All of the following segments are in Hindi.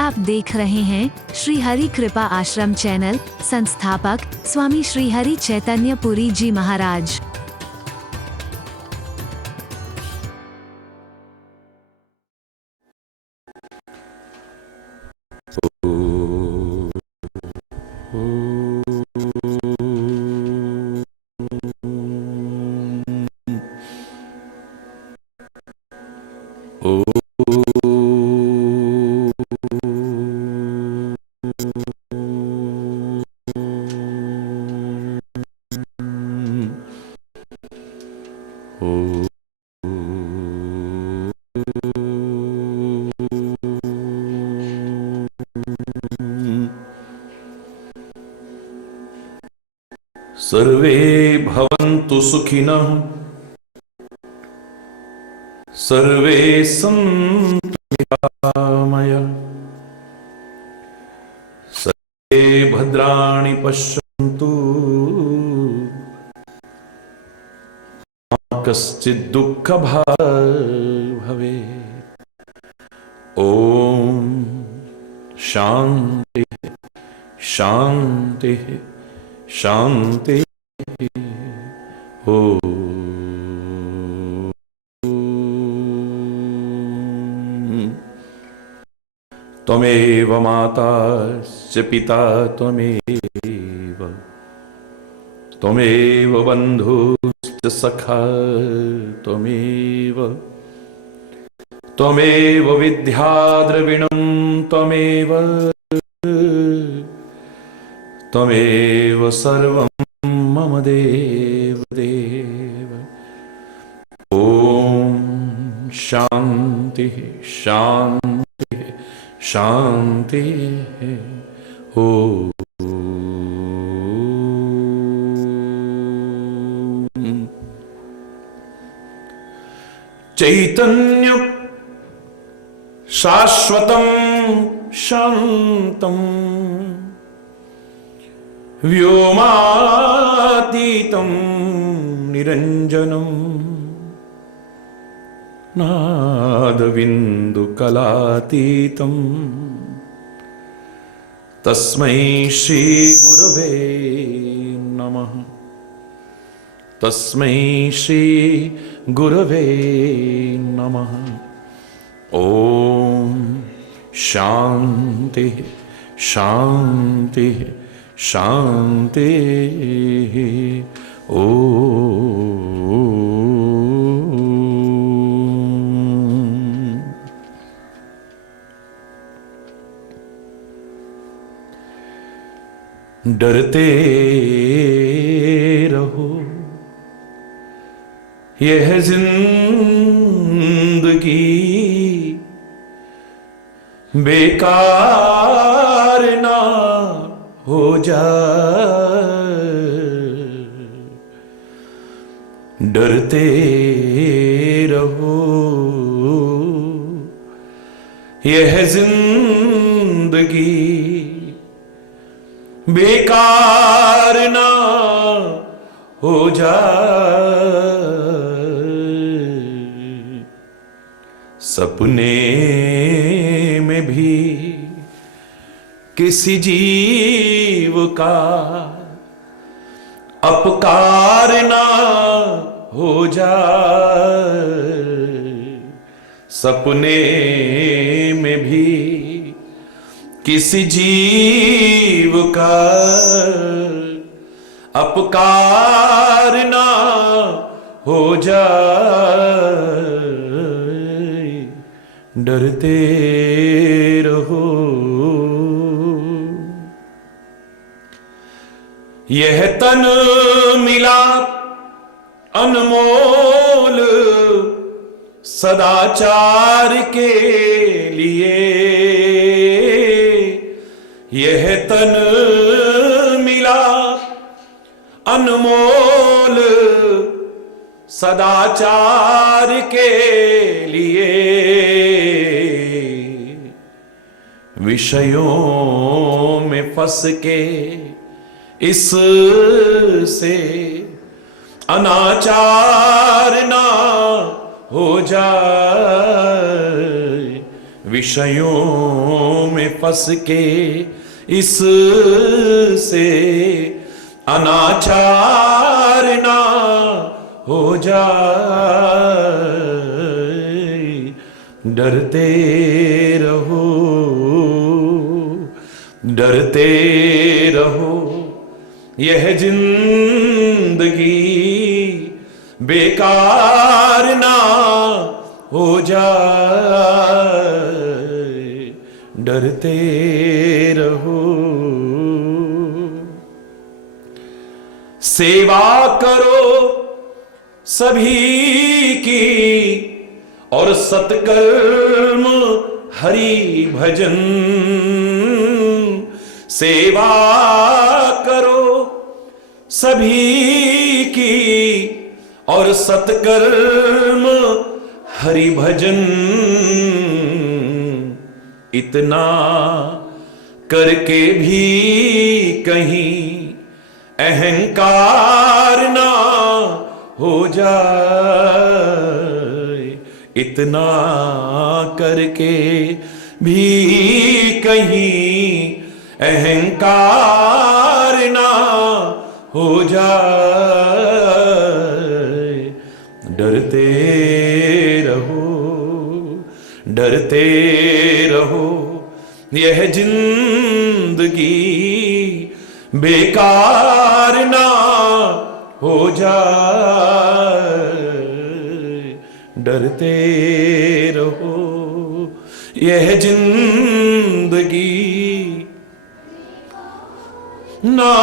आप देख रहे हैं श्री हरि कृपा आश्रम चैनल। संस्थापक स्वामी श्री हरि चैतन्य पुरी जी महाराज। सर्वे भवन्तु सुखिनः, सर्वे सन्तु निरामया, सर्वे भद्राणि पश्यन्तु, मा कश्चित् दुःखभाग् भवेत्। ॐ शान्ति शान्ति शान्ति। त्वमेव माता च पिता त्वमेव, त्वमेव बन्धुश्च सखा त्वमेव, त्वमेव विद्याद्रविणं त्वमेव, त्वमेव सर्वं मम देव देव। ॐ शान्ति शान्ति शान्ति। ॐ चैतन्य शाश्वतं शान्तं व्योमातीतं निरञ्जनं नादबिन्दुकलातीतं तस्मै श्री गुरवे नमः, तस्मै श्री गुरवे नमः। ॐ शान्ति शान्ति शान्ति। ॐ डरते रहो, यह जिंदगी बेकार ना हो जाए। डरते रहो, यह जिंदगी बेकार ना हो जाए। सपने में भी किसी जीव का अपकार ना हो जाए। सपने में भी किसी जीव का अपकार ना हो जाए। डरते रहो, यह तन मिला अनमोल सदाचार के लिए। यह तन मिला अनमोल सदाचार के लिए। विषयों में फंस के इससे अनाचार ना हो जाए। विषयों में फंस के इससे अनाचार ना हो जाए। डरते रहो, डरते रहो, यह जिंदगी बेकार ना हो जाए। डरते रहो। सेवा करो सभी की और सत्कर्म हरि भजन। सेवा करो सभी की और सत्कर्म हरि भजन। इतना करके भी कहीं अहंकार ना हो जाए। इतना करके भी कहीं अहंकार ना हो जाए। डरते रहो, डरते रहो, यह जिंदगी बेकार ना हो जाए। डरते रहो, यह जिंदगी ना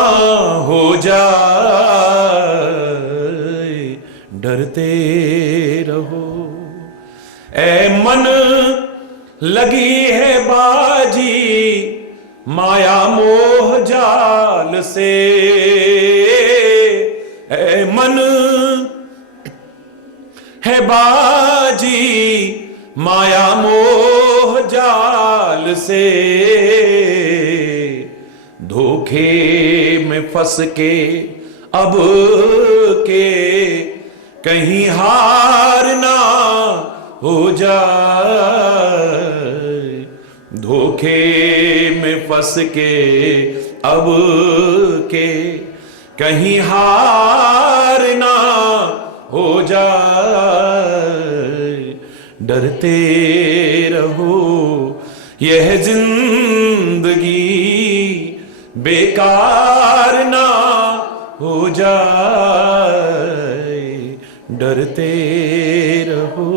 हो जाए। डरते रहो। ऐ मन लगी है बाजी माया मोह जाल से। ऐ मन है बाजी माया मोह जाल से। धोखे में फंस के अब के कहीं हार ना हो जाए। धोखे में फंस के अब के कहीं हार ना हो जाए। डरते रहो, यह जिंदगी बेकार ना हो जाए। डरते रहो,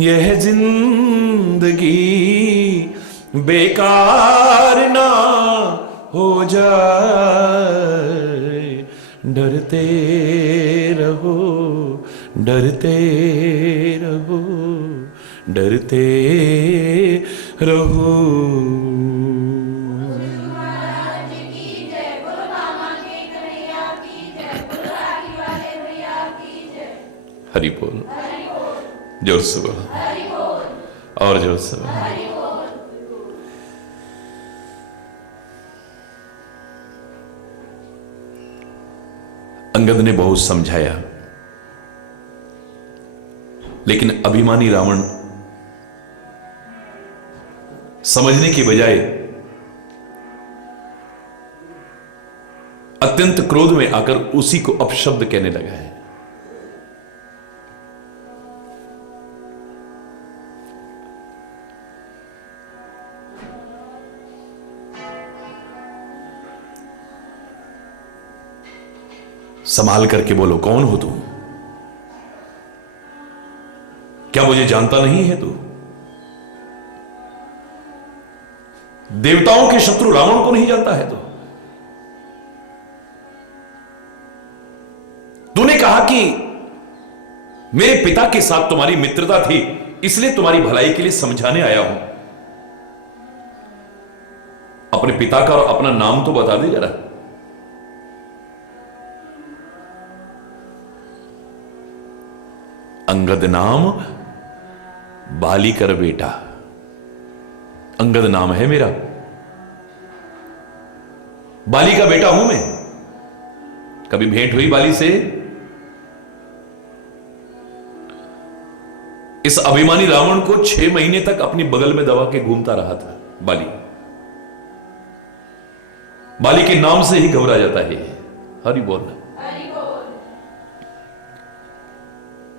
यह जिंदगी बेकार ना हो जाए। डरते रहो, डरते रहो, डरते रहो। हरि बोल। जोर से बोल, और जोर से बोल। अंगद ने बहुत समझाया, लेकिन अभिमानी रावण समझने की बजाय अत्यंत क्रोध में आकर उसी को अपशब्द कहने लगा है। संभाल करके बोलो, कौन हो तू? क्या मुझे जानता नहीं है तू? देवताओं के शत्रु रावण को नहीं जानता है तू? तूने कहा कि मेरे पिता के साथ तुम्हारी मित्रता थी, इसलिए तुम्हारी भलाई के लिए समझाने आया हूं। अपने पिता का और अपना नाम तो बता दे जरा। अंगद नाम बाली कर बेटा, अंगद नाम है मेरा, बाली का बेटा हूं मैं। कभी भेंट हुई बाली से? इस अभिमानी रावण को 6 महीने तक अपनी बगल में दबा के घूमता रहा था बाली। बाली के नाम से ही घबरा जाता है। हरि बोल।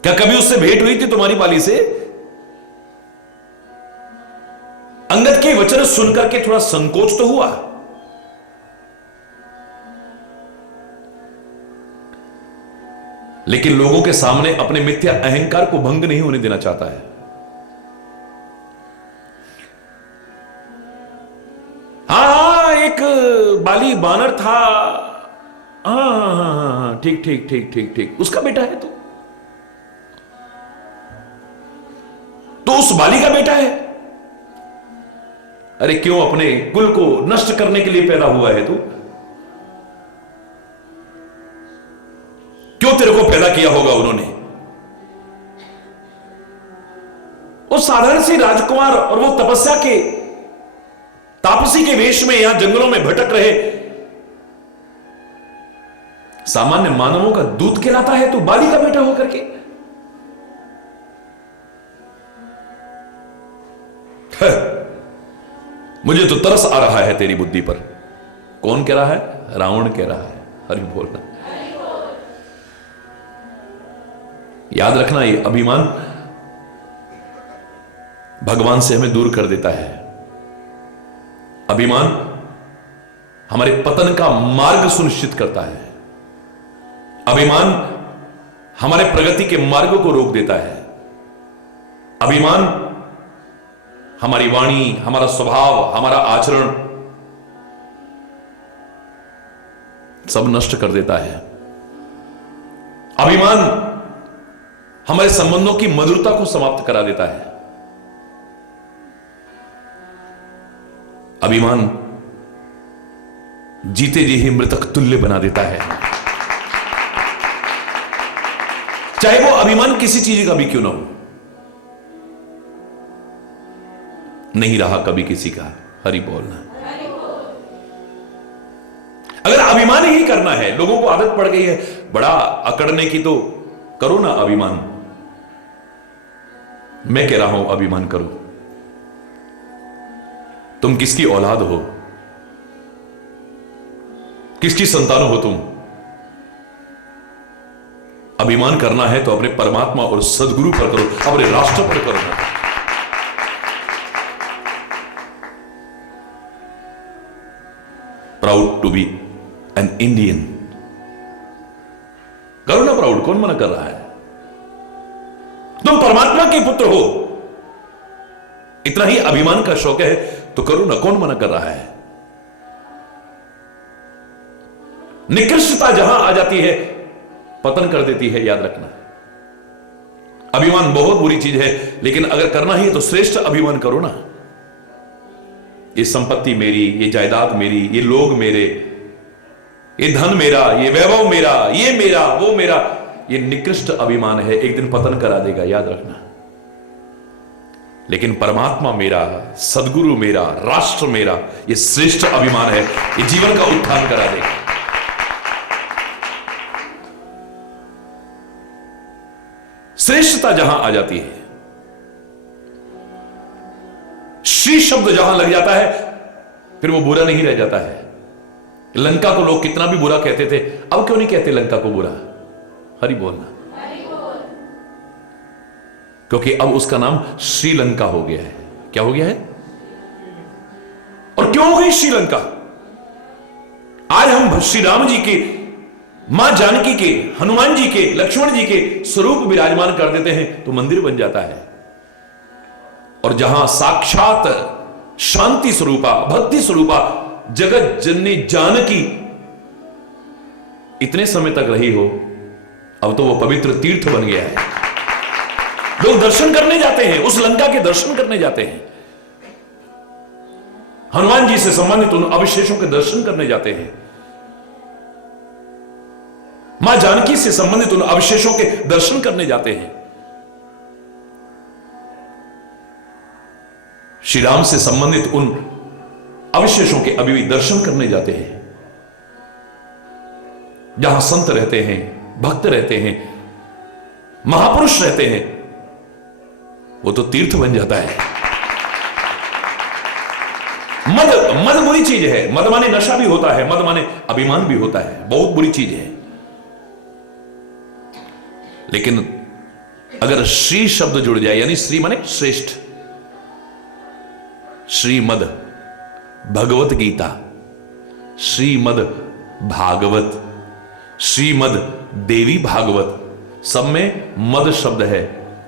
क्या कभी उससे भेंट हुई थी तुम्हारी बाली से? अंगद के वचन सुनकर के थोड़ा संकोच तो हुआ, लेकिन लोगों के सामने अपने मिथ्या अहंकार को भंग नहीं होने देना चाहता है। हाँ, एक बाली बानर था। हाँ, ठीक ठीक ठीक ठीक ठीक, उसका बेटा है तो उस बाली का बेटा है। अरे क्यों अपने कुल को नष्ट करने के लिए पैदा हुआ है तू? क्यों तेरे को पैदा किया होगा उन्होंने? वो साधारण सी राजकुमार और वो तपस्या के तापसी के वेश में यहां जंगलों में भटक रहे सामान्य मानवों का दूत कहलाता है तू, बाली का बेटा होकर के। मुझे तो तरस आ रहा है तेरी बुद्धि पर। कौन कह रहा है? रावण कह रहा है। हरि बोलना। याद रखना, ये अभिमान भगवान से हमें दूर कर देता है। अभिमान हमारे पतन का मार्ग सुनिश्चित करता है। अभिमान हमारे प्रगति के मार्ग को रोक देता है। अभिमान हमारी वाणी, हमारा स्वभाव, हमारा आचरण सब नष्ट कर देता है। अभिमान हमारे संबंधों की मधुरता को समाप्त करा देता है। अभिमान जीते जी ही मृतक तुल्य बना देता है, चाहे वो अभिमान किसी चीज का भी क्यों ना हो। नहीं रहा कभी किसी का। हरि बोलना। अगर अभिमान ही करना है, लोगों को आदत पड़ गई है बड़ा अकड़ने की, तो करो ना अभिमान। मैं कह रहा हूं अभिमान करो। तुम किसकी औलाद हो? किसकी संतान हो तुम? अभिमान करना है तो अपने परमात्मा और सदगुरु पर करो, अपने राष्ट्र पर करो। Proud to be an Indian. करो ना प्राउड, कौन मना कर रहा है? तुम परमात्मा के पुत्र हो, इतना ही अभिमान का शौक है तो करो ना, कौन मना कर रहा है? निकृष्टता जहां आ जाती है पतन कर देती है, याद रखना। अभिमान बहुत बुरी चीज है, लेकिन अगर करना ही तो श्रेष्ठ अभिमान करो ना। ये संपत्ति मेरी, ये जायदाद मेरी, ये लोग मेरे, ये धन मेरा, ये वैभव मेरा, ये मेरा, वो मेरा, ये निकृष्ट अभिमान है, एक दिन पतन करा देगा, याद रखना। लेकिन परमात्मा मेरा, सदगुरु मेरा, राष्ट्र मेरा, ये श्रेष्ठ अभिमान है, ये जीवन का उत्थान करा देगा। श्रेष्ठता जहां आ जाती है, श्री शब्द जहां लग जाता है, फिर वो बुरा नहीं रह जाता है। लंका को लोग कितना भी बुरा कहते थे, अब क्यों नहीं कहते लंका को बुरा? हरि बोलना। क्योंकि अब उसका नाम श्रीलंका हो गया है। क्या हो गया है? और क्यों हो गई श्रीलंका? आज हम श्री राम जी के, मां जानकी के, हनुमान जी के, लक्ष्मण जी के स्वरूप विराजमान कर देते हैं तो मंदिर बन जाता है। और जहां साक्षात शांति स्वरूपा, भक्ति स्वरूपा जगत जननी जानकी इतने समय तक रही हो, अब तो वो पवित्र तीर्थ बन गया है। लोग दर्शन करने जाते हैं, उस लंका के दर्शन करने जाते हैं, हनुमान जी से संबंधित उन अवशेषों के दर्शन करने जाते हैं, मां जानकी से संबंधित उन अवशेषों के दर्शन करने जाते हैं, श्री राम से संबंधित उन अवशेषों के अभी भी दर्शन करने जाते हैं। जहां संत रहते हैं, भक्त रहते हैं, महापुरुष रहते हैं, वो तो तीर्थ बन जाता है। मद मद बुरी चीज है। मद माने नशा भी होता है, मद माने अभिमान भी होता है, बहुत बुरी चीज है। लेकिन अगर श्री शब्द जुड़ जाए, यानी श्री माने श्रेष्ठ, श्रीमद भगवत गीता, श्रीमद भागवत, श्रीमद देवी भागवत, सब में मद शब्द है,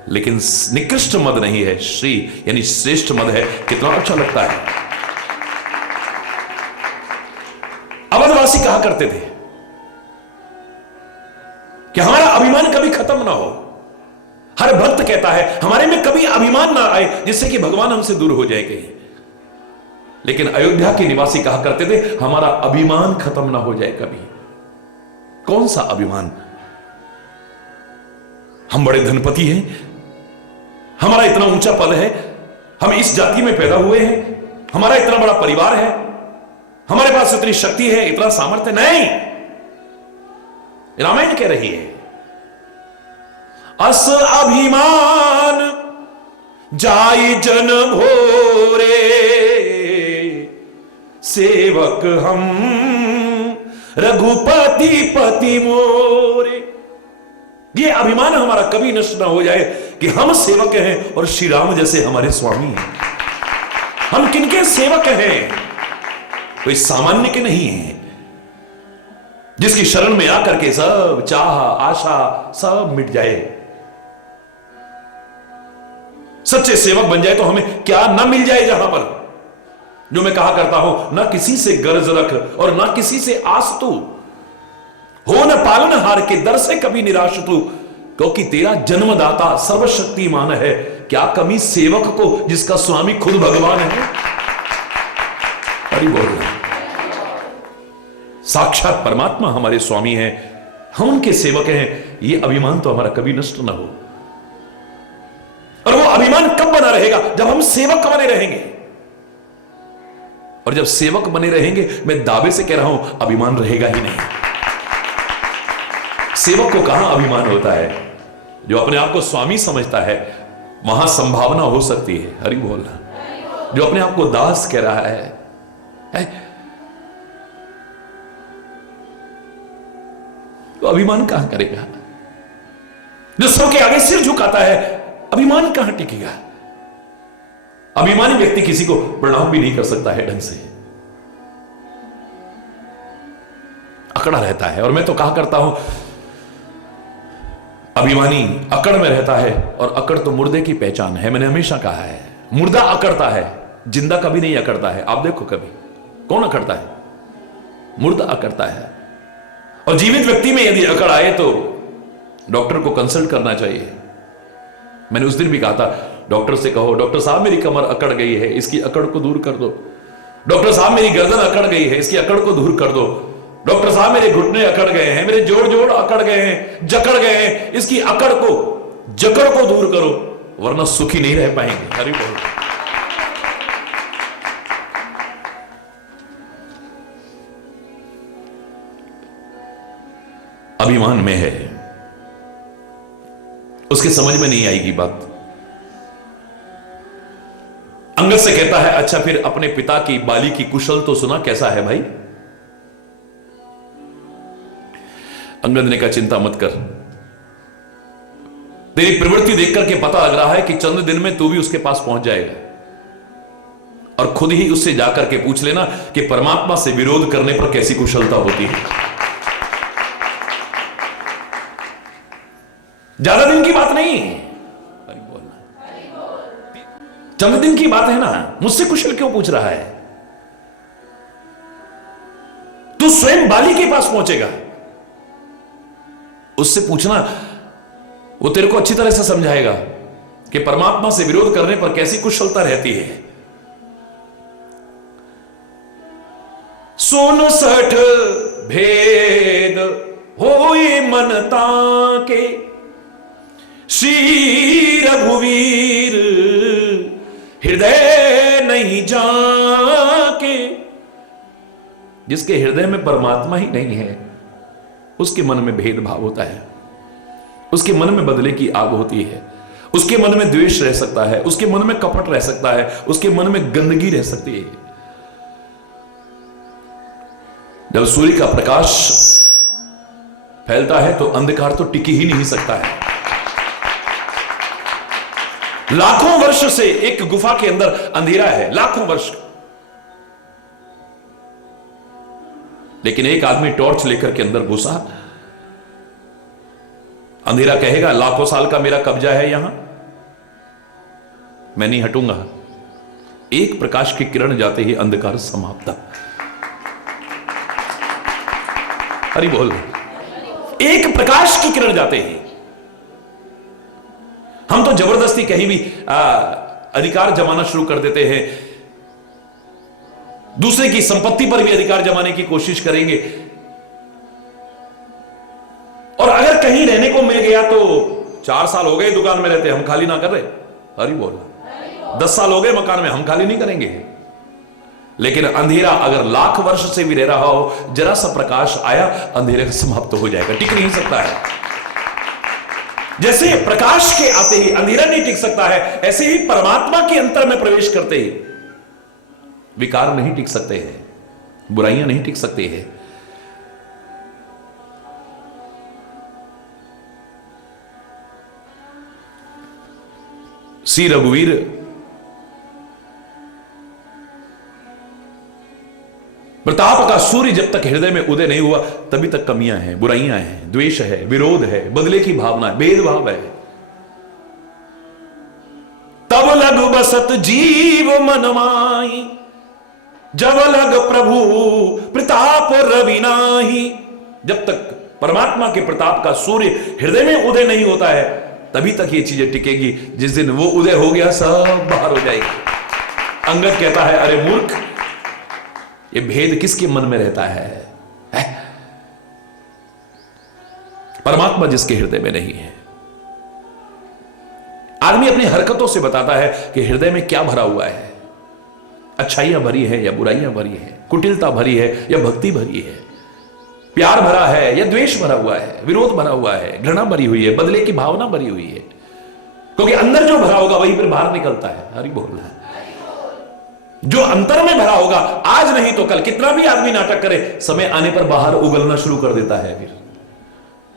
लेकिन निकृष्ट मद नहीं है, श्री यानी श्रेष्ठ मद है। कितना अच्छा लगता है। अवधवासी कहा करते थे कि हमारा अभिमान कभी खत्म ना हो। हर भक्त कहता है हमारे में कभी अभिमान ना आए जिससे कि भगवान हमसे दूर हो जाए कहीं। लेकिन अयोध्या के निवासी कहा करते थे हमारा अभिमान खत्म ना हो जाए कभी। कौन सा अभिमान? हम बड़े धनपति हैं, हमारा इतना ऊंचा पद है, हम इस जाति में पैदा हुए हैं, हमारा इतना बड़ा परिवार है, हमारे पास इतनी शक्ति है, इतना सामर्थ्य नहीं। रामायण कह रही है अस अभिमान जाई जन भोरे, सेवक हम रघुपति पति मोरे। ये अभिमान हमारा कभी नष्ट ना हो जाए कि हम सेवक हैं और श्री राम जैसे हमारे स्वामी हैं। हम किनके सेवक हैं? कोई सामान्य के नहीं है, जिसकी शरण में आकर के सब चाह आशा सब मिट जाए। सच्चे सेवक बन जाए तो हमें क्या ना मिल जाए। जहां पर जो मैं कहा करता हूं, ना किसी से गर्ज रख और ना किसी से आस तू, हो न पालनहार के दर से कभी निराश तू, क्योंकि तेरा जन्मदाता सर्वशक्तिमान है। क्या कमी सेवक को जिसका स्वामी खुद भगवान है। हरि बोल। साक्षात परमात्मा हमारे स्वामी हैं, हम उनके सेवक हैं। ये अभिमान तो हमारा कभी नष्ट ना हो। और वो अभिमान कब बना रहेगा? जब हम सेवक बने रहेंगे। और जब सेवक बने रहेंगे, मैं दावे से कह रहा हूं, अभिमान रहेगा ही नहीं। सेवक को कहां अभिमान होता है? जो अपने आप को स्वामी समझता है वहां संभावना हो सकती है। हरि बोलना। जो अपने आप को दास कह रहा है तो अभिमान कहां करेगा? जो सबके आगे सिर झुकाता है, अभिमान कहां टिकेगा? अभिमानी व्यक्ति किसी को प्रणाम भी नहीं कर सकता है ढंग से, अकड़ा रहता है। और मैं तो कहा करता हूं, अभिमानी अकड़ में रहता है, और अकड़ तो मुर्दे की पहचान है। मैंने हमेशा कहा है, मुर्दा अकड़ता है, जिंदा कभी नहीं अकड़ता है। आप देखो कभी कौन अकड़ता है? मुर्दा अकड़ता है। और जीवित व्यक्ति में यदि अकड़ आए तो डॉक्टर को कंसल्ट करना चाहिए। मैंने उस दिन भी कहा था, डॉक्टर से कहो, डॉक्टर साहब मेरी कमर अकड़ गई है, इसकी अकड़ को दूर कर दो। डॉक्टर साहब मेरी गर्दन अकड़ गई है, इसकी अकड़ को दूर कर दो। डॉक्टर साहब मेरे घुटने अकड़ गए हैं, मेरे जोड़ जोड़ अकड़ गए हैं, जकड़ गए हैं, इसकी अकड़ को जकड़ को दूर करो, वरना सुखी नहीं रह पाएंगे। हरि बोल। अभिमान में है, उसके समझ में नहीं आएगी बात। अंगद से कहता है, अच्छा फिर अपने पिता की बाली की कुशल तो सुना, कैसा है भाई? अंगद ने कहा, चिंता मत कर, तेरी प्रवृत्ति देख करके पता लग रहा है कि चंद दिन में तू भी उसके पास पहुंच जाएगा, और खुद ही उससे जाकर के पूछ लेना कि परमात्मा से विरोध करने पर कैसी कुशलता होती है। ज्यादा दिन की बात नहीं है, चंद दिन की बात है ना। मुझसे कुशल क्यों पूछ रहा है? तू स्वयं बाली के पास पहुंचेगा, उससे पूछना, वो तेरे को अच्छी तरह से समझाएगा कि परमात्मा से विरोध करने पर कैसी कुशलता रहती है। सोन सठ भेद होए मनता के, श्री रघुवीर हृदय नहीं जाके। जिसके हृदय में परमात्मा ही नहीं है, उसके मन में भेदभाव होता है, उसके मन में बदले की आग होती है, उसके मन में द्वेष रह सकता है, उसके मन में कपट रह सकता है, उसके मन में गंदगी रह सकती है। जब सूर्य का प्रकाश फैलता है तो अंधकार तो टिक ही नहीं सकता है। लाखों वर्ष से एक गुफा के अंदर अंधेरा है, लाखों वर्ष। लेकिन एक आदमी टॉर्च लेकर के अंदर घुसा, अंधेरा कहेगा लाखों साल का मेरा कब्जा है यहां, मैं नहीं हटूंगा। एक प्रकाश की किरण जाते ही अंधकार समाप्त। हरि बोल। एक प्रकाश की किरण जाते ही हम तो जबरदस्ती कहीं भी अधिकार जमाना शुरू कर देते हैं, दूसरे की संपत्ति पर भी अधिकार जमाने की कोशिश करेंगे। और अगर कहीं रहने को मिल गया तो 4 साल हो गए दुकान में रहते, हम खाली ना कर रहे। हरि बोल। 10 साल हो गए मकान में, हम खाली नहीं करेंगे। लेकिन अंधेरा अगर लाख वर्ष से भी रह रहा हो, जरा सा प्रकाश आया, अंधेरे समाप्त हो जाएगा, टिक नहीं सकता है। जैसे प्रकाश के आते ही अंधेरा नहीं टिक सकता है, ऐसे ही परमात्मा के अंतर में प्रवेश करते ही विकार नहीं टिक सकते हैं, बुराइयां नहीं टिक सकती है। श्री रघुवीर प्रताप का सूर्य जब तक हृदय में उदय नहीं हुआ तभी तक कमियां हैं, बुराइयां हैं, द्वेष है, विरोध है, बदले की भावना है, भेदभाव है। तब लग बसत जीव मन माही, जब लग प्रभु प्रताप रवि नाही। जब तक परमात्मा के प्रताप का सूर्य हृदय में उदय नहीं होता है तभी तक ये चीजें टिकेगी। जिस दिन वो उदय हो गया सब बाहर हो जाएगी। अंगद कहता है अरे मूर्ख, ये भेद किसके मन में रहता है? परमात्मा जिसके हृदय में नहीं है। आदमी अपनी हरकतों से बताता है कि हृदय में क्या भरा हुआ है, अच्छाइयां भरी है या बुराइयां भरी है, कुटिलता भरी है या भक्ति भरी है, प्यार भरा है या द्वेष भरा हुआ है, विरोध भरा हुआ है, घृणा भरी हुई है, बदले की भावना भरी हुई है। क्योंकि अंदर जो भरा होगा वही फिर बाहर निकलता है। हरि बोल। जो अंतर में भरा होगा आज नहीं तो कल, कितना भी आदमी नाटक करे, समय आने पर बाहर उगलना शुरू कर देता है फिर।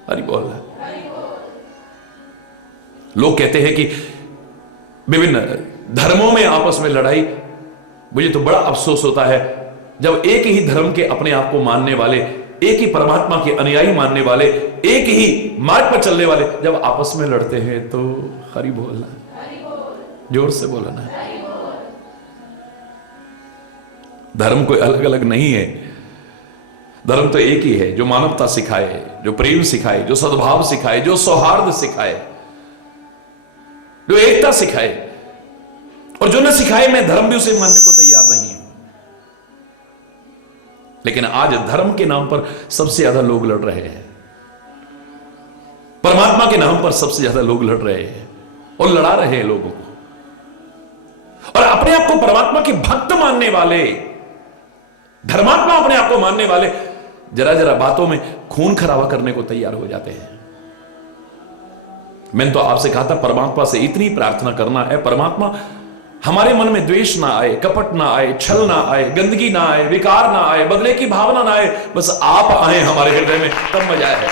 हरि बोल। लोग कहते हैं कि विभिन्न धर्मों में आपस में लड़ाई। मुझे तो बड़ा अफसोस होता है जब एक ही धर्म के अपने आप को मानने वाले, एक ही परमात्मा के अनुयायी मानने वाले, एक ही मार्ग पर चलने वाले जब आपस में लड़ते हैं तो हरि बोलना, जोर से बोलना। धर्म कोई अलग अलग नहीं है, धर्म तो एक ही है, जो मानवता सिखाए, जो प्रेम सिखाए, जो सद्भाव सिखाए, जो सौहार्द सिखाए, जो एकता सिखाए। और जो न सिखाए मैं धर्म भी उसे मानने को तैयार नहीं हूं। लेकिन आज धर्म के नाम पर सबसे ज्यादा लोग लड़ रहे हैं, परमात्मा के नाम पर सबसे ज्यादा लोग लड़ रहे हैं और लड़ा रहे हैं लोगों को। और अपने आप को परमात्मा के भक्त मानने वाले, धर्मात्मा अपने आप को मानने वाले जरा जरा बातों में खून खराबा करने को तैयार हो जाते हैं। मैंने तो आपसे कहा था परमात्मा से इतनी प्रार्थना करना है, परमात्मा हमारे मन में द्वेष ना आए, कपट ना आए, छल ना आए, गंदगी ना आए, विकार ना आए, बदले की भावना ना आए, बस आप आए हमारे हृदय में, तब मजा है।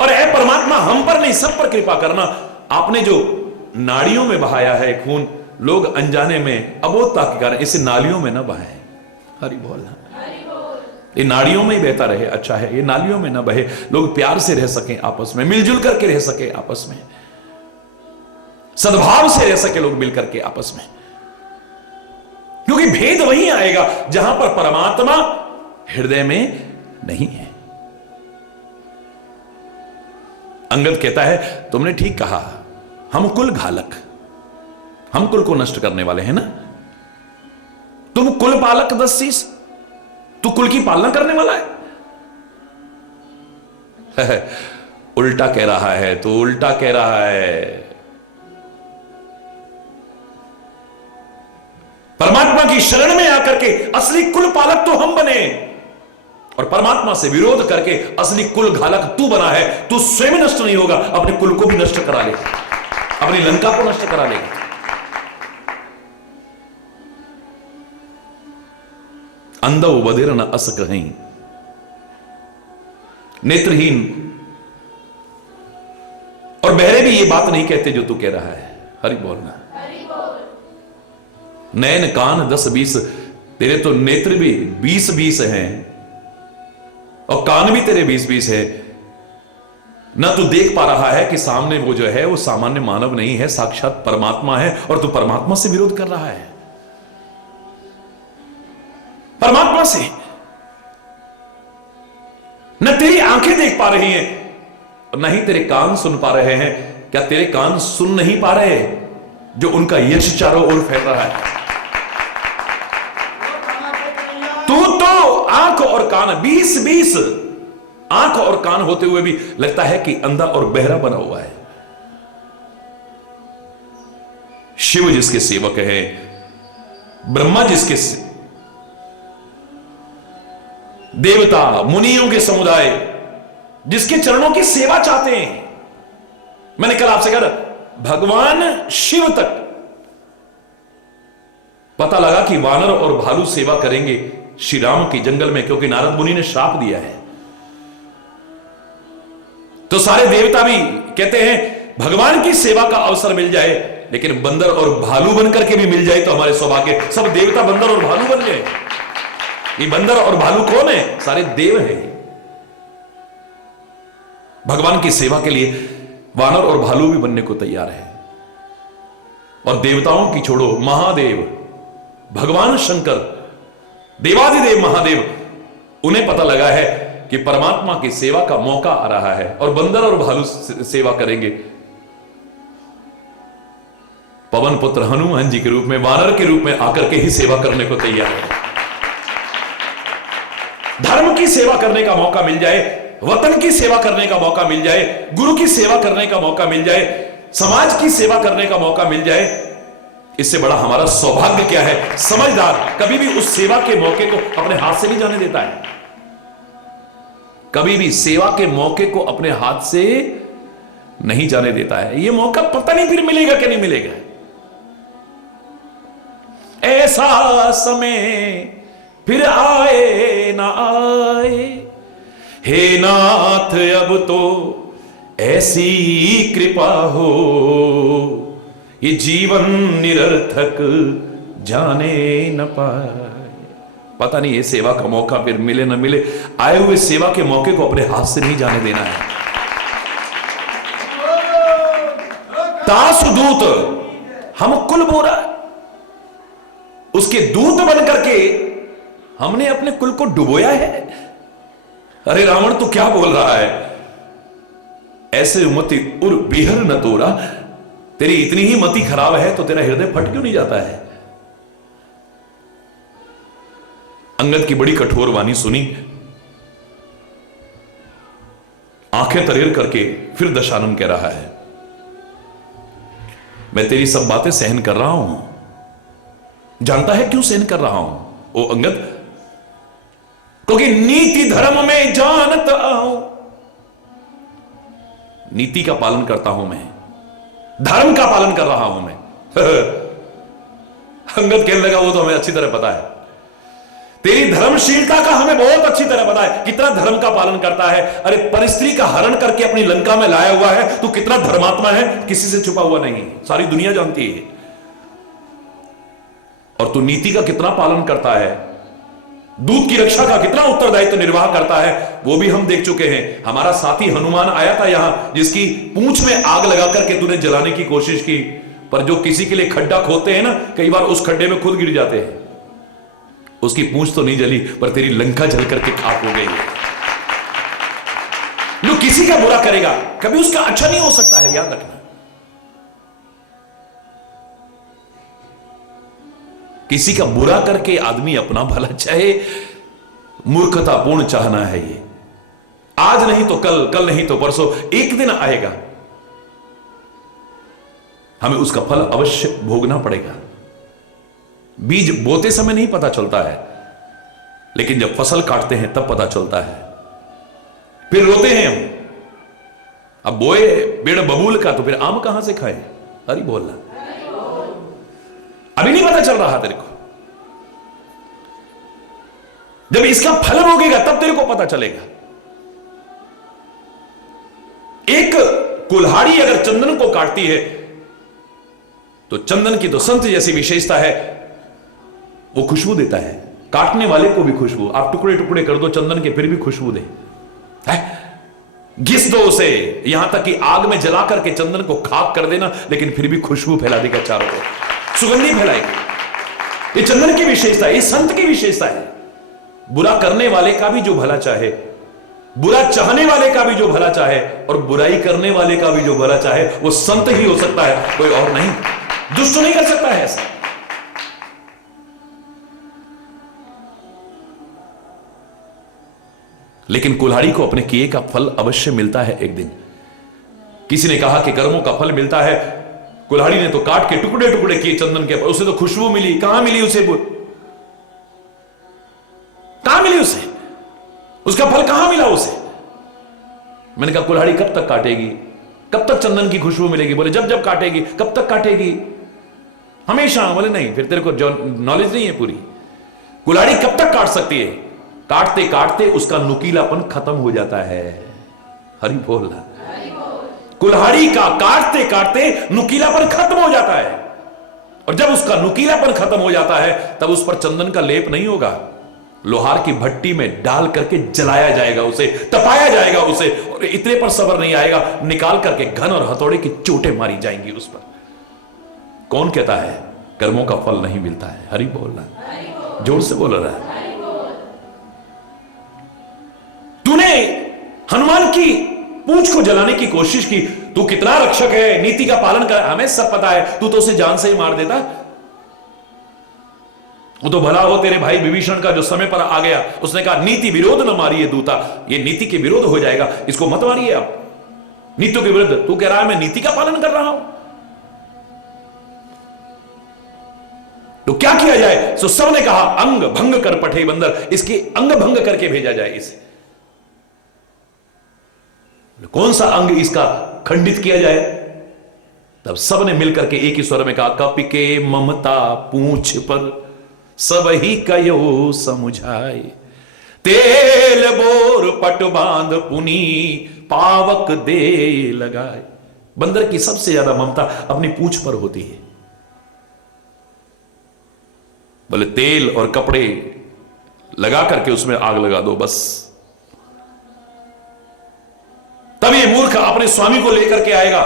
और ऐ परमात्मा हम पर नहीं सब पर कृपा करना। आपने जो नाड़ियों में बहाया है खून, लोग अनजाने में अबोधता के कारण इसे नालियों में ना बहाएं। हरि बोल। ये नाड़ियों में ही बहता रहे, अच्छा है, ये नालियों में ना बहे। लोग प्यार से रह सकें आपस में, मिलजुल करके रह सके आपस में, सद्भाव से रह सके लोग मिलकर के आपस में। क्योंकि भेद वहीं आएगा जहां पर परमात्मा हृदय में नहीं है। अंगद कहता है तुमने ठीक कहा, हम कुल घालक, हम कुल को नष्ट करने वाले हैं ना। तुम कुल पालक 10 शीश, तू कुल की पालना करने वाला है। उल्टा कह रहा है, तो उल्टा कह रहा है। परमात्मा की शरण में आकर के असली कुल पालक तो हम बने, और परमात्मा से विरोध करके असली कुल घालक तू बना है। तू स्वयं नष्ट नहीं होगा, अपने कुल को भी नष्ट करा ले। अपनी लंका को नष्ट करा लेगा। अंधो बधिर न अस कहीं, नेत्रहीन और बहरे भी ये बात नहीं कहते जो तू कह रहा है। हरि बोलना। नैन कान 10-20, तेरे तो नेत्र भी 20-20 हैं और कान भी तेरे 20-20 है। ना तू देख पा रहा है कि सामने वो जो है वो सामान्य मानव नहीं है, साक्षात परमात्मा है, और तू परमात्मा से विरोध कर रहा है। परमात्मा से न तेरी आंखें देख पा रही हैं और न ही तेरे कान सुन पा रहे हैं। क्या तेरे कान सुन नहीं पा रहे जो उनका यश चारों ओर फैल रहा है? तू तो आंख और कान 20-20 आंख और कान होते हुए भी लगता है कि अंधा और बहरा बना हुआ है। शिव जिसके सेवक है, ब्रह्मा जिसके देवता मुनियों के समुदाय जिसके चरणों की सेवा चाहते हैं। मैंने कल आपसे कहा भगवान शिव तक पता लगा कि वानर और भालू सेवा करेंगे श्री राम की जंगल में, क्योंकि नारद मुनि ने श्राप दिया है। तो सारे देवता भी कहते हैं भगवान की सेवा का अवसर मिल जाए, लेकिन बंदर और भालू बनकर के भी मिल जाए तो हमारे सौभाग्य। सब देवता बंदर और भालू बन गए। ये बंदर और भालू कौन है? सारे देव हैं। भगवान की सेवा के लिए वानर और भालू भी बनने को तैयार है। और देवताओं की छोड़ो, महादेव भगवान शंकर, देवाधिदेव महादेव, उन्हें पता लगा है कि परमात्मा की सेवा का मौका आ रहा है और बंदर और भालू सेवा करेंगे। पवन पुत्र हनुमान जी के रूप में, वानर के रूप में आकर के ही सेवा करने को तैयार है। धर्म की सेवा करने का मौका मिल जाए, वतन की सेवा करने का मौका मिल जाए, गुरु की सेवा करने का मौका मिल जाए, समाज की सेवा करने का मौका मिल जाए, इससे बड़ा हमारा सौभाग्य क्या है? समझदार कभी भी उस सेवा के मौके को अपने हाथ से नहीं जाने देता है। कभी भी सेवा के मौके को अपने हाथ से नहीं जाने देता है। यह मौका पता नहीं फिर मिलेगा कि नहीं मिलेगा। ऐसा समय फिर आए ना आए, हे नाथ अब तो ऐसी कृपा हो, ये जीवन निरर्थक जाने न पाए। पता नहीं ये सेवा का मौका फिर मिले न मिले। आए हुए सेवा के मौके को अपने हाथ से नहीं जाने देना है। तासु दूत हम कुल बोरा, उसके दूत बन करके हमने अपने कुल को डुबोया है। अरे रावण तो क्या बोल रहा है? ऐसे मति उर बिहर न तोरा, तेरी इतनी ही मति खराब है तो तेरा हृदय फट क्यों नहीं जाता है? अंगद की बड़ी कठोर वाणी सुनी, आंखें तरेर करके फिर दशानन कह रहा है, मैं तेरी सब बातें सहन कर रहा हूं। जानता है क्यों सहन कर रहा हूं ओ अंगद? क्योंकि नीति धर्म में जानत आऊं। नीति का पालन करता हूं मैं, धर्म का पालन कर रहा हूं मैं। अंगद कहने लगा वो तो हमें अच्छी तरह पता है, तेरी धर्मशीलता का हमें बहुत अच्छी तरह पता है, कितना धर्म का पालन करता है। अरे परिस्त्री का हरण करके अपनी लंका में लाया हुआ है, तू कितना धर्मात्मा है, किसी से छुपा हुआ नहीं, सारी दुनिया जानती है। और तू नीति का कितना पालन करता है, दूत की रक्षा का कितना उत्तरदायित्व निर्वाह करता है, वो भी हम देख चुके हैं। हमारा साथी हनुमान आया था यहां, जिसकी पूंछ में आग लगा करके तूने जलाने की कोशिश की, पर जो किसी के लिए खड्डा खोदते हैं ना, कई बार उस खड्डे में खुद गिर जाते हैं। उसकी पूंछ तो नहीं जली, पर तेरी लंका जल करके खाक हो गई। जो किसी का बुरा करेगा कभी उसका अच्छा नहीं हो सकता है, याद रखना। किसी का बुरा करके आदमी अपना भला चाहे, मूर्खतापूर्ण चाहना है ये। आज नहीं तो कल, कल नहीं तो परसों, एक दिन आएगा, हमें उसका फल अवश्य भोगना पड़ेगा। बीज बोते समय नहीं पता चलता है, लेकिन जब फसल काटते हैं तब पता चलता है। फिर रोते हैं हम, अब बोए पेड़ बबूल का तो फिर आम कहां से खाए? हरि बोलना। अभी नहीं पता चल रहा तेरे को, जब इसका फल भोगेगा तब तेरे को पता चलेगा। एक कुल्हाड़ी अगर चंदन को काटती है तो चंदन की तो संत जैसी विशेषता है, वो खुशबू देता है, काटने वाले को भी खुशबू। आप टुकड़े टुकड़े कर दो चंदन के, फिर भी खुशबू दे, घिस दो उसे, यहां तक कि आग में जला करके चंदन को खाक कर देना, लेकिन फिर भी खुशबू फैला देगा चारों ओर, सुगंधी फैलाएगा। ये चंदन की विशेषता है, ये संत की विशेषता है। बुरा करने वाले का भी जो भला चाहे, बुरा चाहने वाले का भी जो भला चाहे, और बुराई करने वाले का भी जो भला चाहे, वो संत ही हो सकता है, कोई और नहीं। दुष्ट नहीं कर सकता है ऐसा। लेकिन कुल्हाड़ी को अपने किए का फल अवश्य मिलता है एक दिन। किसी ने कहा कि कर्मों का फल मिलता है, कुल्हाड़ी ने तो काट के टुकड़े टुकड़े किए चंदन के, उसे तो खुशबू मिली, कहां मिली उसे, कहां मिली उसे, उसका फल कहां मिला उसे। मैंने कहा कुल्हाड़ी कब तक काटेगी, कब तक चंदन की खुशबू मिलेगी? बोले जब जब काटेगी। कब तक काटेगी? हमेशा। बोले नहीं, फिर तेरे को नॉलेज नहीं है पूरी। कुल्हाड़ी कब तक काट सकती है? काटते काटते उसका नुकीलापन खत्म हो जाता है। हरि बोलना। कुल्हाड़ी का काटते काटते नुकीलापन खत्म हो जाता है, और जब उसका नुकीलापन खत्म हो जाता है तब उस पर चंदन का लेप नहीं होगा, लोहार की भट्टी में डाल करके जलाया जाएगा उसे, तपाया जाएगा उसे, और इतने पर सब्र नहीं आएगा, निकाल करके घन और हथौड़े की चोटें मारी जाएंगी उस पर। कौन कहता है कर्मों का फल नहीं मिलता है? हरि बोलना, जोर से बोल रहा है। तूने हनुमान की पूंछ को जलाने की कोशिश की, तू कितना रक्षक है, नीति का पालन कर, हमें सब पता है, तू तो उसे जान से ही मार देता। वो तो भला हो तेरे भाई विभीषण का, जो समय पर आ गया, उसने कहा नीति विरोध न मारिए दूता, ये नीति के विरोध हो जाएगा, इसको मत मारिए आप, नीतियों के विरुद्ध। तू कह रहा है मैं नीति का पालन कर रहा हूं, तो क्या किया जाए? तो सबने कहा अंग भंग कर पठे बंदर, इसके अंग भंग करके भेजा जाए इसे। कौन सा अंग इसका खंडित किया जाए? तब सबने मिलकर के एक ही स्वर में कहा कपि के ममता पूंछ पर सब ही कयो समुझाए, तेल बोर पट बांध पुनी पावक दे लगाए। बंदर की सबसे ज्यादा ममता अपनी पूंछ पर होती है। बोले तेल और कपड़े लगा करके उसमें आग लगा दो बस। तब ये मूर्ख अपने स्वामी को लेकर के आएगा,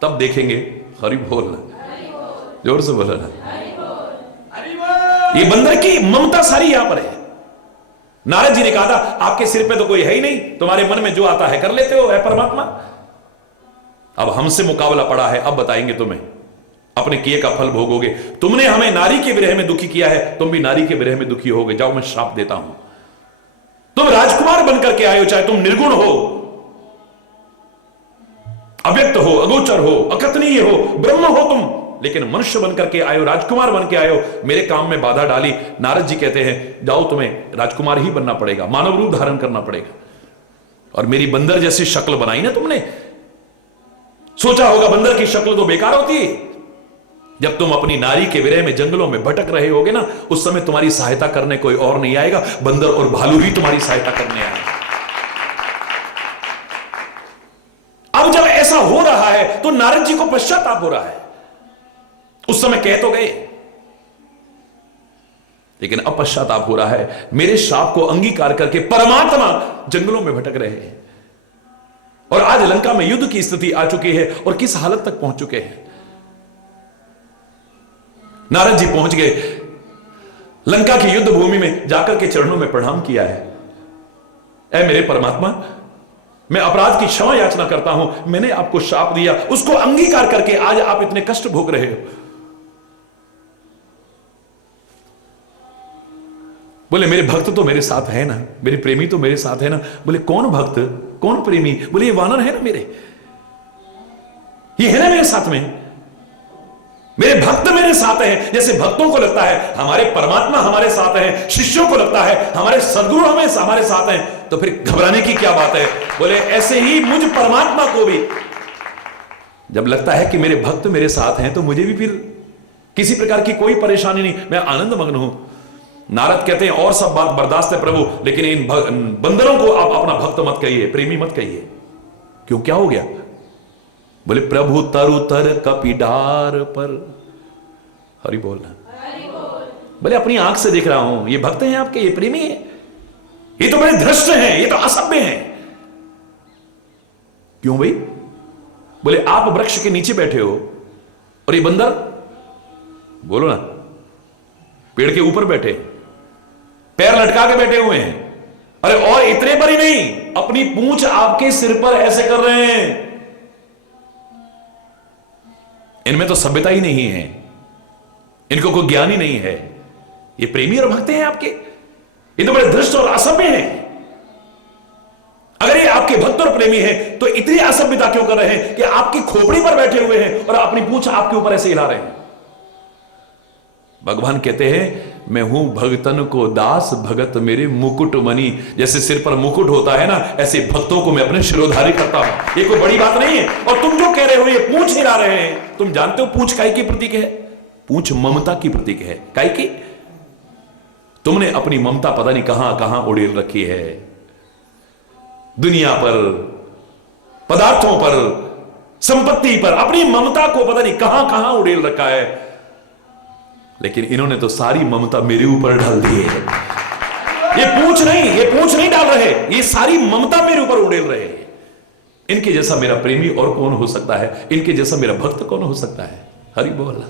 तब देखेंगे। हरि बोल, जोर से बोला ना। ये बंदर की ममता सारी यहां पर है। नारद जी ने कहा था आपके सिर पे तो कोई है ही नहीं, तुम्हारे मन में जो आता है कर लेते हो, है परमात्मा। अब हमसे मुकाबला पड़ा है, अब बताएंगे तुम्हें, अपने किए का फल भोगोगे। तुमने हमें नारी के विरह में दुखी किया है, तुम भी नारी के विरह में दुखी होगे। जाओ मैं श्राप देता हूं। तुम राजकुमार बनकर के आए हो, चाहे तुम निर्गुण हो, अव्यक्त हो, अगोचर हो, अकथनीय हो, ब्रह्म हो तुम, लेकिन मनुष्य बनकर के आए हो, राजकुमार बन के आए हो, मेरे काम में बाधा डाली। नारद जी कहते हैं जाओ तुम्हें राजकुमार ही बनना पड़ेगा, मानव रूप धारण करना पड़ेगा। और मेरी बंदर जैसी शक्ल बनाई ना तुमने। सोचा होगा बंदर की शक्ल तो बेकार होती है। जब तुम अपनी नारी के विरह में जंगलों में भटक रहे होगे ना, उस समय तुम्हारी सहायता करने कोई और नहीं आएगा, बंदर और भालू ही तुम्हारी सहायता करने आएगा। अब जब ऐसा हो रहा है तो नारद जी को पश्चाताप हो रहा है। उस समय कह तो गए, लेकिन अब पश्चाताप हो रहा है। मेरे शाप को अंगीकार करके परमात्मा जंगलों में भटक रहे हैं, और आज लंका में युद्ध की स्थिति आ चुकी है, और किस हालत तक पहुंच चुके हैं। नारद जी पहुंच गए लंका की युद्ध भूमि में, जाकर के चरणों में प्रणाम किया है। ऐ मेरे परमात्मा, मैं अपराध की क्षमा याचना करता हूं, मैंने आपको शाप दिया, उसको अंगीकार करके आज आप इतने कष्ट भोग रहे हो। बोले मेरे भक्त तो मेरे साथ है ना, मेरे प्रेमी तो मेरे साथ है ना। बोले कौन भक्त, कौन प्रेमी? बोले ये वानर है ना मेरे, ये है ना मेरे साथ में, मेरे भक्त मेरे साथ हैं। जैसे भक्तों को लगता है हमारे परमात्मा हमारे साथ हैं, शिष्यों को लगता है हमारे सद्गुरु हमारे साथ हैं, तो फिर घबराने की क्या बात है। बोले ऐसे ही मुझ परमात्मा को भी जब लगता है कि मेरे भक्त मेरे साथ हैं तो मुझे भी फिर किसी प्रकार की कोई परेशानी नहीं, मैं आनंद मग्न हूं। नारद कहते हैं और सब बात बर्दाश्त है प्रभु, लेकिन इन बंदरों को आप अपना भक्त मत कहिए, प्रेमी मत कहिए। क्यों, क्या हो गया? बोले प्रभु तरु तर कपिडार पर। हरि बोलना। बोले अपनी आंख से देख रहा हूं, ये भक्त हैं आपके, ये प्रेमी हैं, ये तो बड़े धृष्ट हैं, ये तो असभ्य हैं। क्यों भाई? बोले आप वृक्ष के नीचे बैठे हो और ये बंदर, बोलो ना, पेड़ के ऊपर बैठे, पैर लटका के बैठे हुए हैं। अरे और इतने पर ही नहीं, अपनी पूंछ आपके सिर पर ऐसे कर रहे हैं। इनमें तो सभ्यता ही नहीं है, इनको कोई ज्ञान ही नहीं है। ये प्रेमी और भक्त हैं आपके, ये तो बड़े धृष्ट और असभ्य हैं। अगर ये आपके भक्त और प्रेमी हैं तो इतनी असभ्यता क्यों कर रहे हैं कि आपकी खोपड़ी पर बैठे हुए हैं और अपनी पूंछ आपके ऊपर ऐसे हिला रहे हैं। भगवान कहते हैं मैं हूं भगतन को दास, भगत मेरे मुकुट मणि। जैसे सिर पर मुकुट होता है ना, ऐसे भक्तों को मैं अपने शिरोधारी करता हूं। ये कोई बड़ी बात नहीं है। और तुम जो कह रहे हो ये पूंछ हिला रहे हैं, तुम जानते हो पूंछ काय की प्रतीक है? पूंछ ममता की प्रतीक है। काय की? तुमने अपनी ममता पता नहीं कहां कहां उड़ेल रखी है, दुनिया पर, पदार्थों पर, संपत्ति पर अपनी ममता को पता नहीं कहां कहां उड़ेल रखा है। लेकिन इन्होंने तो सारी ममता मेरे ऊपर डाल दी है। ये पूंछ नहीं डाल रहे, ये सारी ममता मेरे ऊपर उड़ेल रहे हैं। इनके जैसा मेरा प्रेमी और कौन हो सकता है? इनके जैसा मेरा भक्त कौन हो सकता है? हरि बोल।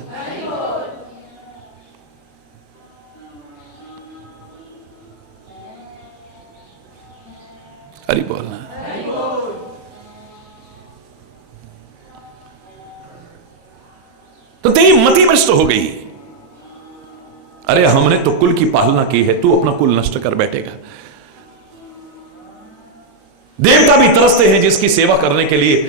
हरि बोलना। तो तेरी मति भ्रष्ट हो गई। अरे हमने तो कुल की पालना की है, तू अपना कुल नष्ट कर बैठेगा। देवता भी तरसते हैं जिसकी सेवा करने के लिए,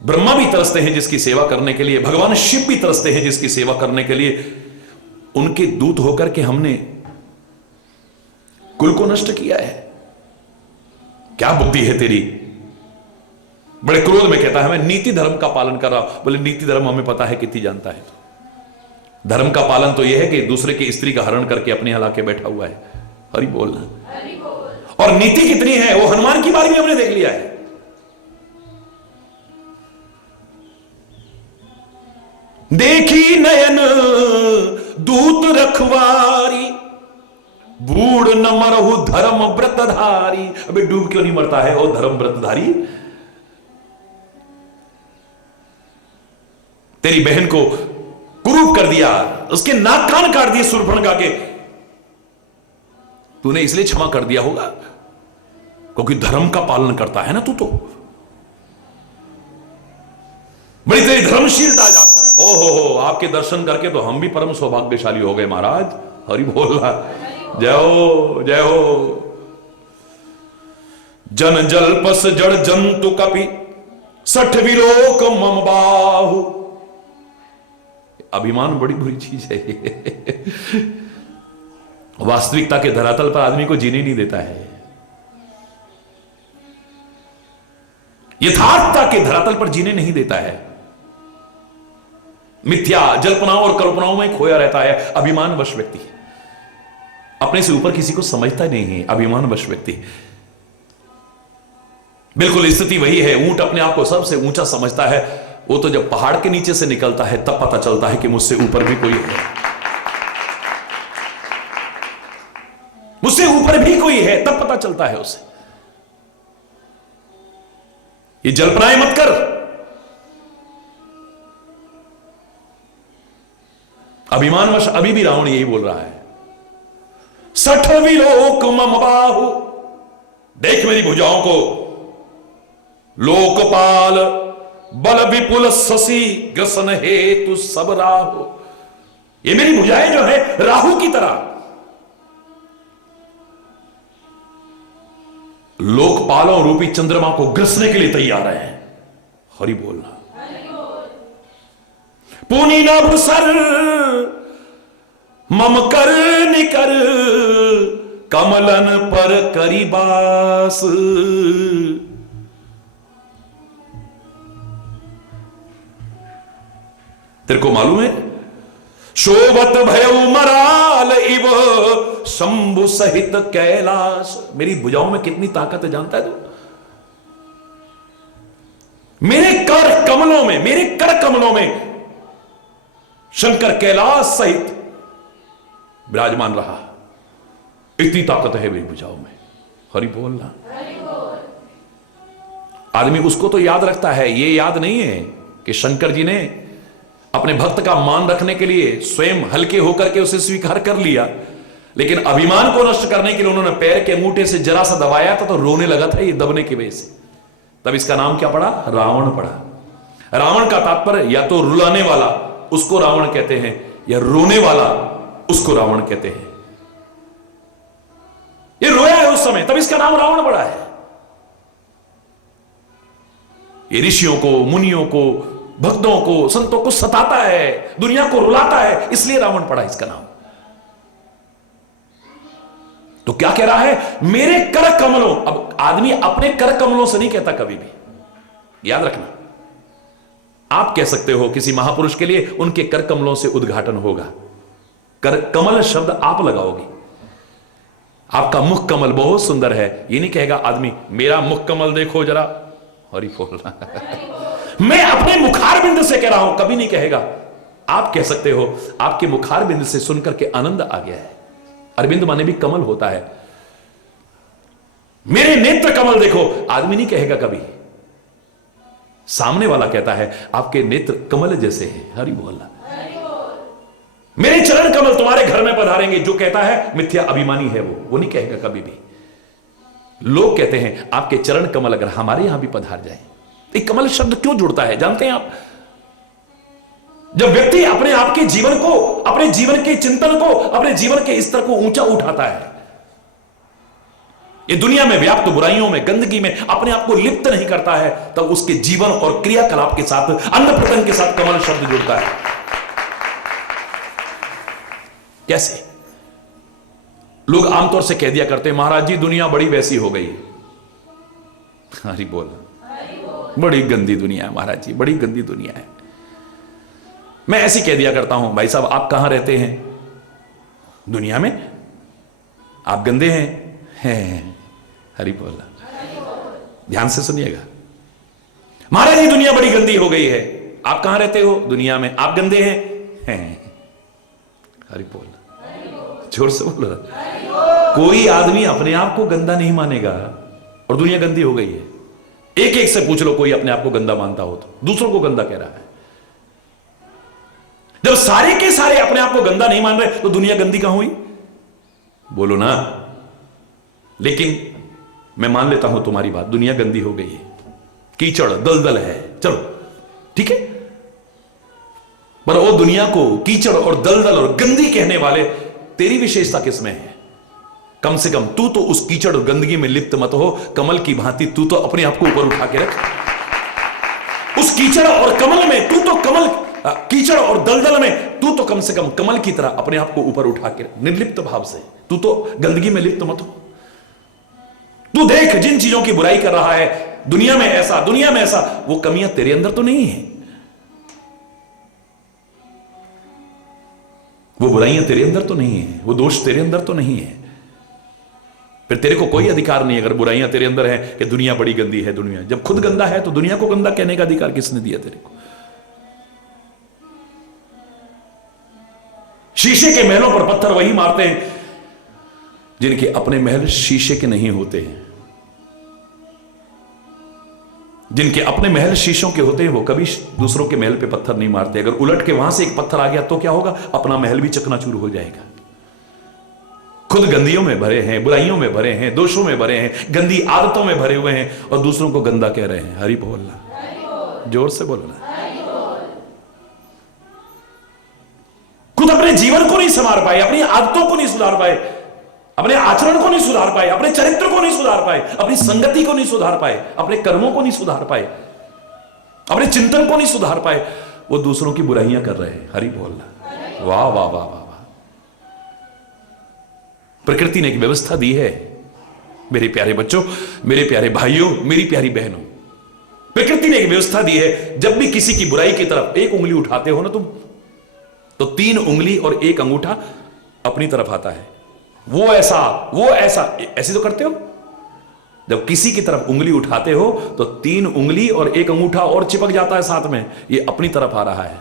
ब्रह्मा भी तरसते हैं जिसकी सेवा करने के लिए, भगवान शिव भी तरसते हैं जिसकी सेवा करने के लिए। उनके दूत होकर के हमने कुल को नष्ट किया है। क्या बुद्धि है तेरी? बड़े क्रोध में कहता है मैं नीति धर्म का पालन कर रहा हूं। बोले नीति धर्म हमें पता है कितनी जानता है। तो धर्म का पालन तो यह है कि दूसरे की स्त्री का हरण करके अपने हला के बैठा हुआ है। हरि बोलना। और नीति कितनी है वो हनुमान की बारी में हमने देख लिया है। देखी नयन दूत रखवारी, बूढ़ न मरहु धर्म व्रतधारी। अबे डूब क्यों नहीं मरता है वो धर्म व्रतधारी? तेरी बहन को कुरूप कर दिया, उसके नाक कान काट दिए शूर्पणखा के, तूने इसलिए क्षमा कर दिया होगा क्योंकि धर्म का पालन करता है ना तू। तो बड़ी तेरी धर्मशीलता जा। ओहो, आपके दर्शन करके तो हम भी परम सौभाग्यशाली हो गए महाराज। हरि बोला। जय हो, जय हो। जन जल पस जड़ जंतु कपि, सठ विलोक मम बाहु। अभिमान बड़ी बुरी चीज है। वास्तविकता के धरातल पर आदमी को जीने नहीं देता है। यथार्थता के धरातल पर जीने नहीं देता है। मिथ्या जल्पनाओं और कल्पनाओं में खोया रहता है। अभिमानवश व्यक्ति अपने से ऊपर किसी को समझता नहीं है। अभिमानवश व्यक्ति, बिल्कुल स्थिति वही है। ऊंट अपने आप को सबसे ऊंचा समझता है। वो तो जब पहाड़ के नीचे से निकलता है तब पता चलता है कि मुझसे ऊपर भी कोई है, मुझसे ऊपर भी कोई है, तब पता चलता है उसे। ये जल्पनाएं मत कर। अभिमानवश अभी भी रावण यही बोल रहा है, सठ विलोक मम बाहु। देख मेरी भुजाओं को, लोकपाल बल विपुल शशि ग्रसन हेतु सब राहु। ये मेरी भुजाएं जो है राहु की तरह लोकपालों रूपी चंद्रमा को ग्रसने के लिए तैयार है। हरि बोलना। पुनि नभ सर मम कर निकर, कमलन पर करिबास। तेरे को मालूम है, शोभत भयउ मराल इव शंभु सहित कैलाश। मेरी भुजाओं में कितनी ताकत है जानता है तू? मेरे कर कमलों में शंकर कैलाश सहित विराजमान रहा। इतनी ताकत है मेरी भुजाओं में। हरि बोलना। आदमी उसको तो याद रखता है, ये याद नहीं है कि शंकर जी ने अपने भक्त का मान रखने के लिए स्वयं हल्के होकर के उसे स्वीकार कर लिया, लेकिन अभिमान को नष्ट करने के लिए उन्होंने पैर के अंगूठे से जरा सा दबाया था तो रोने लगा था ये दबने की वजह से। तब इसका नाम क्या पड़ा? रावण पड़ा। रावण का तात्पर्य या तो रुलाने वाला उसको रावण कहते हैं, या रोने वाला उसको रावण कहते हैं। ये रोया है उस समय, तब इसका नाम रावण पड़ा है। ये ऋषियों को, मुनियों को, भक्तों को, संतों को सताता है, दुनिया को रुलाता है, इसलिए रावण पड़ा इसका नाम। तो क्या कह रहा है? मेरे कर कमलों। अब आदमी अपने कर कमलों से नहीं कहता कभी भी, याद रखना। आप कह सकते हो किसी महापुरुष के लिए उनके कर कमलों से उद्घाटन होगा। कर कमल शब्द आप लगाओगे। आपका मुख कमल बहुत सुंदर है, ये नहीं कहेगा आदमी मेरा मुख कमल देखो जरा। हरि बोलना। मैं अपने मुखार बिंद से कह रहा हूं, कभी नहीं कहेगा। आप कह सकते हो आपके मुखार बिंद से सुनकर के आनंद आ गया है। अरविंद माने भी कमल होता है। मेरे नेत्र कमल देखो, आदमी नहीं कहेगा कभी, सामने वाला कहता है आपके नेत्र कमल जैसे हैं। हरि बोलना। मेरे चरण कमल तुम्हारे घर में पधारेंगे, जो कहता है मिथ्या अभिमानी है वो नहीं कहेगा कभी भी। लोग कहते हैं आपके चरण कमल अगर हमारे यहां भी पधार जाए। एक कमल शब्द क्यों जुड़ता है जानते हैं आप? जब व्यक्ति अपने आप के जीवन को, अपने जीवन के चिंतन को, अपने जीवन के स्तर को ऊंचा उठाता है, ये दुनिया में व्याप्त बुराइयों में, गंदगी में अपने आप को लिप्त नहीं करता है, तब उसके जीवन और क्रियाकलाप के साथ, अन्न प्रकरण के साथ कमल शब्द जुड़ता है। कैसे? लोग आमतौर से कह दिया करते हैं महाराज जी दुनिया बड़ी वैसी हो गई। हरि बोल। बड़ी गंदी दुनिया है महाराज जी, बड़ी गंदी दुनिया है। मैं ऐसी कह दिया करता हूं भाई साहब आप कहां रहते हैं दुनिया में? आप गंदे हैं। हरि बोल। ध्यान से सुनिएगा। महाराज जी दुनिया बड़ी गंदी हो गई है। आप कहां रहते हो? दुनिया में। आप गंदे हैं। हरि बोल। जोर से बोलो। कोई आदमी अपने आप को गंदा नहीं मानेगा और दुनिया गंदी हो गई है। एक एक से पूछ लो कोई अपने आप को गंदा मानता हो तो, दूसरों को गंदा कह रहा है। जब सारे के सारे अपने आप को गंदा नहीं मान रहे तो दुनिया गंदी कहां हुई? बोलो ना। लेकिन मैं मान लेता हूं तुम्हारी बात, दुनिया गंदी हो गई है, कीचड़ दलदल है, चलो ठीक है, पर वो दुनिया को कीचड़ और दलदल और गंदी कहने वाले तेरी विशेषता किसमें है? कम से कम तू तो उस कीचड़ और गंदगी में लिप्त मत हो। कमल की भांति तू तो अपने आप को ऊपर उठा के रख। उस कीचड़ और कमल में तू तो कमल, कीचड़ और दलदल में तू तो कम से कम कमल की तरह अपने आप को ऊपर उठा के निर्लिप्त भाव से, तू तो गंदगी में लिप्त मत हो। तू देख जिन चीजों की बुराई कर रहा है, दुनिया में ऐसा, वो कमियां तेरे अंदर तो नहीं है, वो बुराइयां तेरे अंदर तो नहीं है, वो दोष तेरे अंदर तो नहीं है। फिर तेरे को कोई अधिकार नहीं अगर बुराइयां तेरे अंदर है कि दुनिया बड़ी गंदी है। दुनिया जब खुद गंदा है तो दुनिया को गंदा कहने का अधिकार किसने दिया तेरे को? शीशे के महलों पर पत्थर वही मारते हैं जिनके अपने महल शीशे के नहीं होते हैं। जिनके अपने महल शीशों के होते हैं वो कभी दूसरों के महल पे पत्थर नहीं मारते। अगर उलट के वहां से एक पत्थर आ गया तो क्या होगा? अपना महल भी चकनाचूर हो जाएगा। खुद गंदियों में भरे हैं, बुराइयों में भरे हैं, दोषों में भरे हैं, गंदी आदतों में भरे हुए हैं और दूसरों को गंदा कह रहे हैं। हरि बोलना, जोर से बोलना। खुद अपने जीवन को नहीं संवार पाए, अपनी आदतों को नहीं सुधार पाए, अपने आचरण को नहीं सुधार पाए, अपने चरित्र को नहीं सुधार पाए, अपनी संगति को नहीं सुधार पाए, अपने कर्मों को नहीं सुधार पाए, अपने चिंतन को नहीं सुधार पाए, वो दूसरों की बुराइयां कर रहे हैं। हरि बोलना। वाह वाह वाह वाह। प्रकृति ने एक व्यवस्था दी है मेरे प्यारे बच्चों, मेरे प्यारे भाइयों, मेरी प्यारी बहनों। प्रकृति ने एक व्यवस्था दी है, जब भी किसी की बुराई की तरफ एक उंगली उठाते हो ना तुम, तो 3 उंगली और 1 अंगूठा अपनी तरफ आता है। वो ऐसा ऐसे तो करते हो। जब किसी की तरफ उंगली उठाते हो तो 3 उंगली और 1 अंगूठा और चिपक जाता है साथ में। ये अपनी तरफ आ रहा है,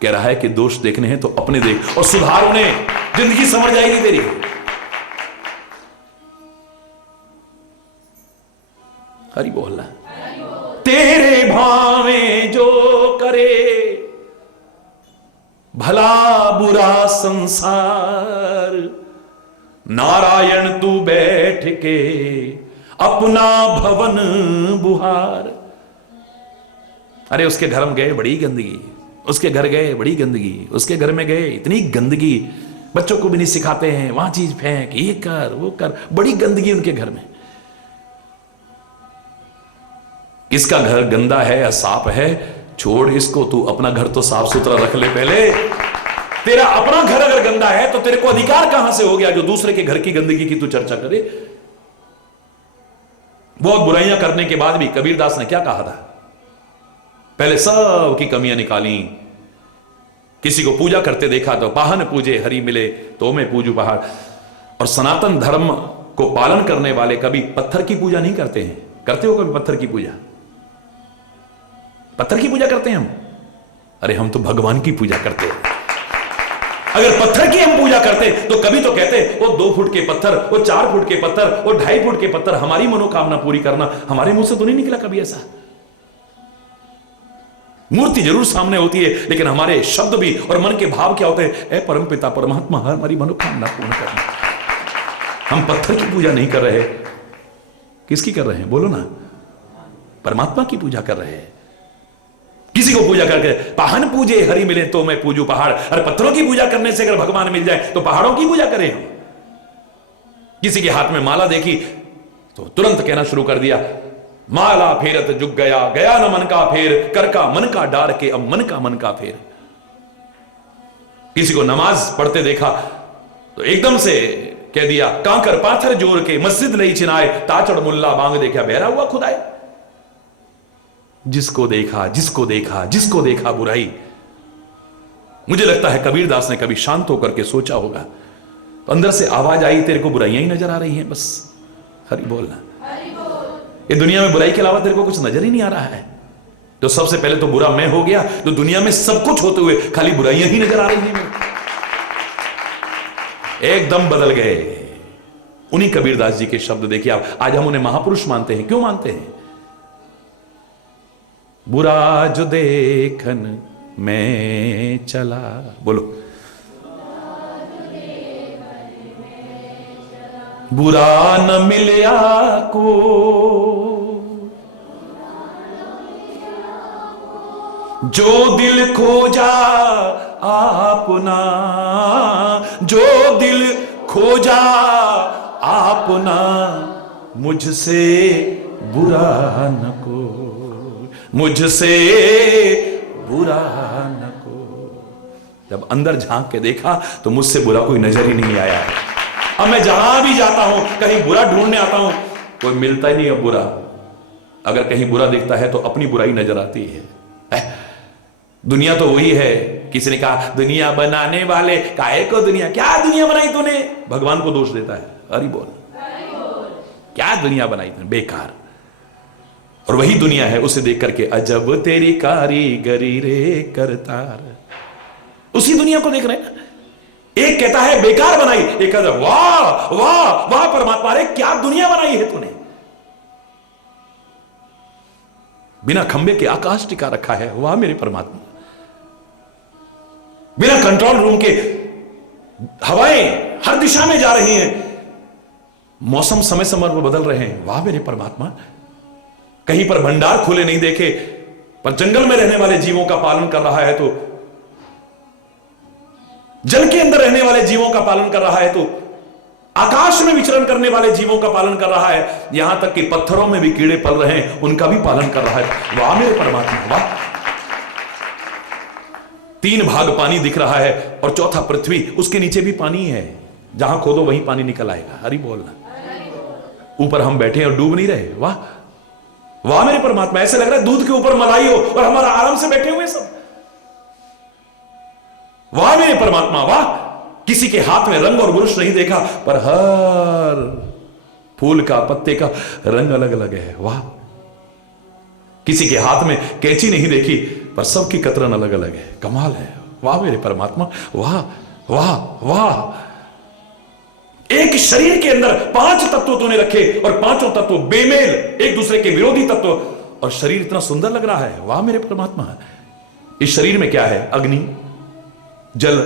कह रहा है कि दोष देखने हैं तो अपने देख और सुधार उन्हें, जिंदगी समझ जाएगी तेरी। हरि बोल। तेरे भावे जो करे भला बुरा संसार, नारायण तू बैठ के अपना भवन बुहार। अरे उसके घर में गए बड़ी गंदगी, उसके घर गए बड़ी गंदगी, उसके घर में गए इतनी गंदगी, बच्चों को भी नहीं सिखाते हैं, वहां चीज फेंक, ये कर वो कर, बड़ी गंदगी उनके घर में। किसका घर गंदा है या साफ है छोड़ इसको, तू अपना घर तो साफ सुथरा रख ले पहले। तेरा अपना घर अगर गंदा है तो तेरे को अधिकार कहां से हो गया जो दूसरे के घर की गंदगी की तू चर्चा करे। बहुत बुराइयां करने के बाद भी कबीरदास ने क्या कहा था, पहले सब की कमियां निकाली। किसी को पूजा करते देखा तो पाहन पूजे हरि मिले तो मैं पूजू पहाड़। और सनातन धर्म को पालन करने वाले कभी पत्थर की पूजा नहीं करते हैं। करते हो कभी पत्थर की पूजा? पत्थर की पूजा करते हैं हम? अरे हम तो भगवान की पूजा करते हैं। अगर पत्थर की हम पूजा करते तो कभी तो कहते वो 2 फुट के पत्थर, वो 4 फुट के पत्थर, वो 2.5 फुट के पत्थर हमारी मनोकामना पूरी करना। हमारे मुंह से तो नहीं निकला कभी ऐसा। मूर्ति जरूर सामने होती है लेकिन हमारे शब्द भी और मन के भाव क्या होते हैं, ऐ परम पिता परमात्मा हमारी मनोकामना पूर्ण करना। हम पत्थर की पूजा नहीं कर रहे, किसकी कर रहे हैं बोलो ना? परमात्मा की पूजा कर रहे हैं। किसी को पूजा करके पाहन पूजे हरि मिले तो मैं पूजू पहाड़। अरे पत्थरों की पूजा करने से अगर भगवान मिल जाए तो पहाड़ों की पूजा करें हम। किसी के हाथ में माला देखी तो तुरंत कहना शुरू कर दिया, माला फेरत जुग गया, गया न मन का फेर, कर का मन का डार के अब मन का फेर। किसी को नमाज पढ़ते देखा तो एकदम से कह दिया, कांकर पाथर जोर के मस्जिद नहीं चिनाए, ताचड़ मुल्ला बांग देखा बहरा हुआ खुदाए। जिसको देखा बुराई। मुझे लगता है कबीरदास ने कभी शांत होकर के सोचा होगा तो अंदर से आवाज आई, तेरे को बुराइयां ही नजर आ रही हैं बस। हरि बोलना। ये दुनिया में बुराई के अलावा तेरे को कुछ नजर ही नहीं आ रहा है। तो सबसे पहले तो बुरा मैं हो गया, तो दुनिया में सब कुछ होते हुए खाली बुराइयां ही नजर आ रही हैं। एकदम बदल गए। उन्हीं कबीरदास जी के शब्द देखिए आप। आज हम उन्हें महापुरुष मानते हैं। क्यों मानते हैं? बुरा जो देखन मैं चला, बोलो बुरा न मिलया को, जो दिल खोजा आपना, जो दिल खोजा आपना, मुझसे बुरा न को, मुझसे बुरा न को। जब अंदर झांक के देखा तो मुझसे बुरा कोई नजर ही नहीं आया। अब मैं जहां भी जाता हूं कहीं बुरा ढूंढने आता हूं, कोई मिलता ही नहीं अब बुरा। अगर कहीं बुरा दिखता है तो अपनी बुराई नजर आती है। दुनिया तो वही है। किसी ने कहा दुनिया बनाने वाले काहे को दुनिया, क्या दुनिया बनाई तूने? भगवान को दोष देता है। हरि बोल। क्या दुनिया बनाई तूने, बेकार। और वही दुनिया है, उसे देख करके अजब तेरी कारीगरी रे करतार। उसी दुनिया को देख रहे हैं। एक कहता है बेकार बनाई, एक कहता है वाह वाह वाह परमात्मा, रे क्या दुनिया बनाई है तूने। बिना खंबे के आकाश टिका रखा है, वाह मेरे परमात्मा। बिना कंट्रोल रूम के हवाएं हर दिशा में जा रही हैं, मौसम समय समय पर बदल रहे हैं, वाह मेरे परमात्मा। कहीं पर भंडार खुले नहीं देखे, पर जंगल में रहने वाले जीवों का पालन कर रहा है, तो जल के अंदर रहने वाले जीवों का पालन कर रहा है, तो आकाश में विचरण करने वाले जीवों का पालन कर रहा है, यहां तक कि पत्थरों में भी कीड़े पल रहे हैं, उनका भी पालन कर रहा है। वाह मेरे परमात्मा वाह। 3 भाग पानी दिख रहा है और चौथा पृथ्वी, उसके नीचे भी पानी है। जहां खोदो वहीं पानी निकल आएगा। हरि बोलना। ऊपर हम बैठे और डूब नहीं रहे। वाह वाह मेरे परमात्मा। ऐसे लग रहा है दूध के ऊपर मलाई हो और हमारा आराम से बैठे हुए सब। वाह मेरे परमात्मा वाह, किसी के हाथ में रंग और ब्रुश नहीं देखा, पर हर फूल का पत्ते का रंग अलग अलग है। वाह, किसी के हाथ में कैंची नहीं देखी, पर सबकी कतरन अलग अलग है। कमाल है। वाह मेरे परमात्मा वाह वाह वाह। एक शरीर के अंदर 5 तत्व तूने रखे और पांचों तत्व बेमेल, एक दूसरे के विरोधी तत्व, और शरीर इतना सुंदर लग रहा है। वाह मेरे परमात्मा। इस शरीर में क्या है? अग्नि, जल,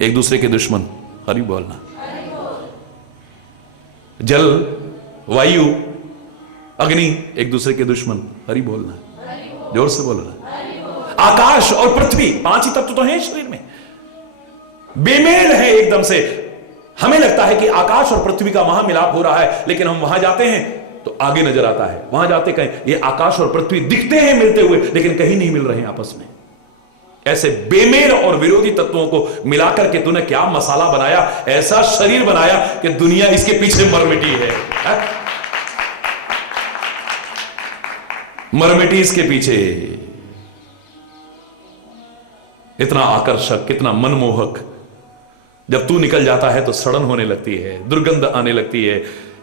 एक दूसरे के दुश्मन। हरि बोलना। जल, वायु, अग्नि, एक दूसरे के दुश्मन। हरि बोलना, जोर से बोलना। आकाश और पृथ्वी, 5 ही तत्व तो हैं शरीर में, बेमेल है एकदम से। हमें लगता है कि आकाश और पृथ्वी का महामिलाप हो रहा है, लेकिन हम वहां जाते हैं तो आगे नजर आता है, वहां जाते कहीं ये आकाश और पृथ्वी दिखते हैं मिलते हुए, लेकिन कहीं नहीं मिल रहे हैं आपस में। ऐसे बेमेल और विरोधी तत्वों को मिलाकर के तूने क्या मसाला बनाया, ऐसा शरीर बनाया कि दुनिया इसके पीछे मर मिटी है। मर मिटी इसके पीछे। इतना आकर्षक, कितना मनमोहक। जब तू निकल जाता है तो सड़न होने लगती है, दुर्गंध आने लगती है,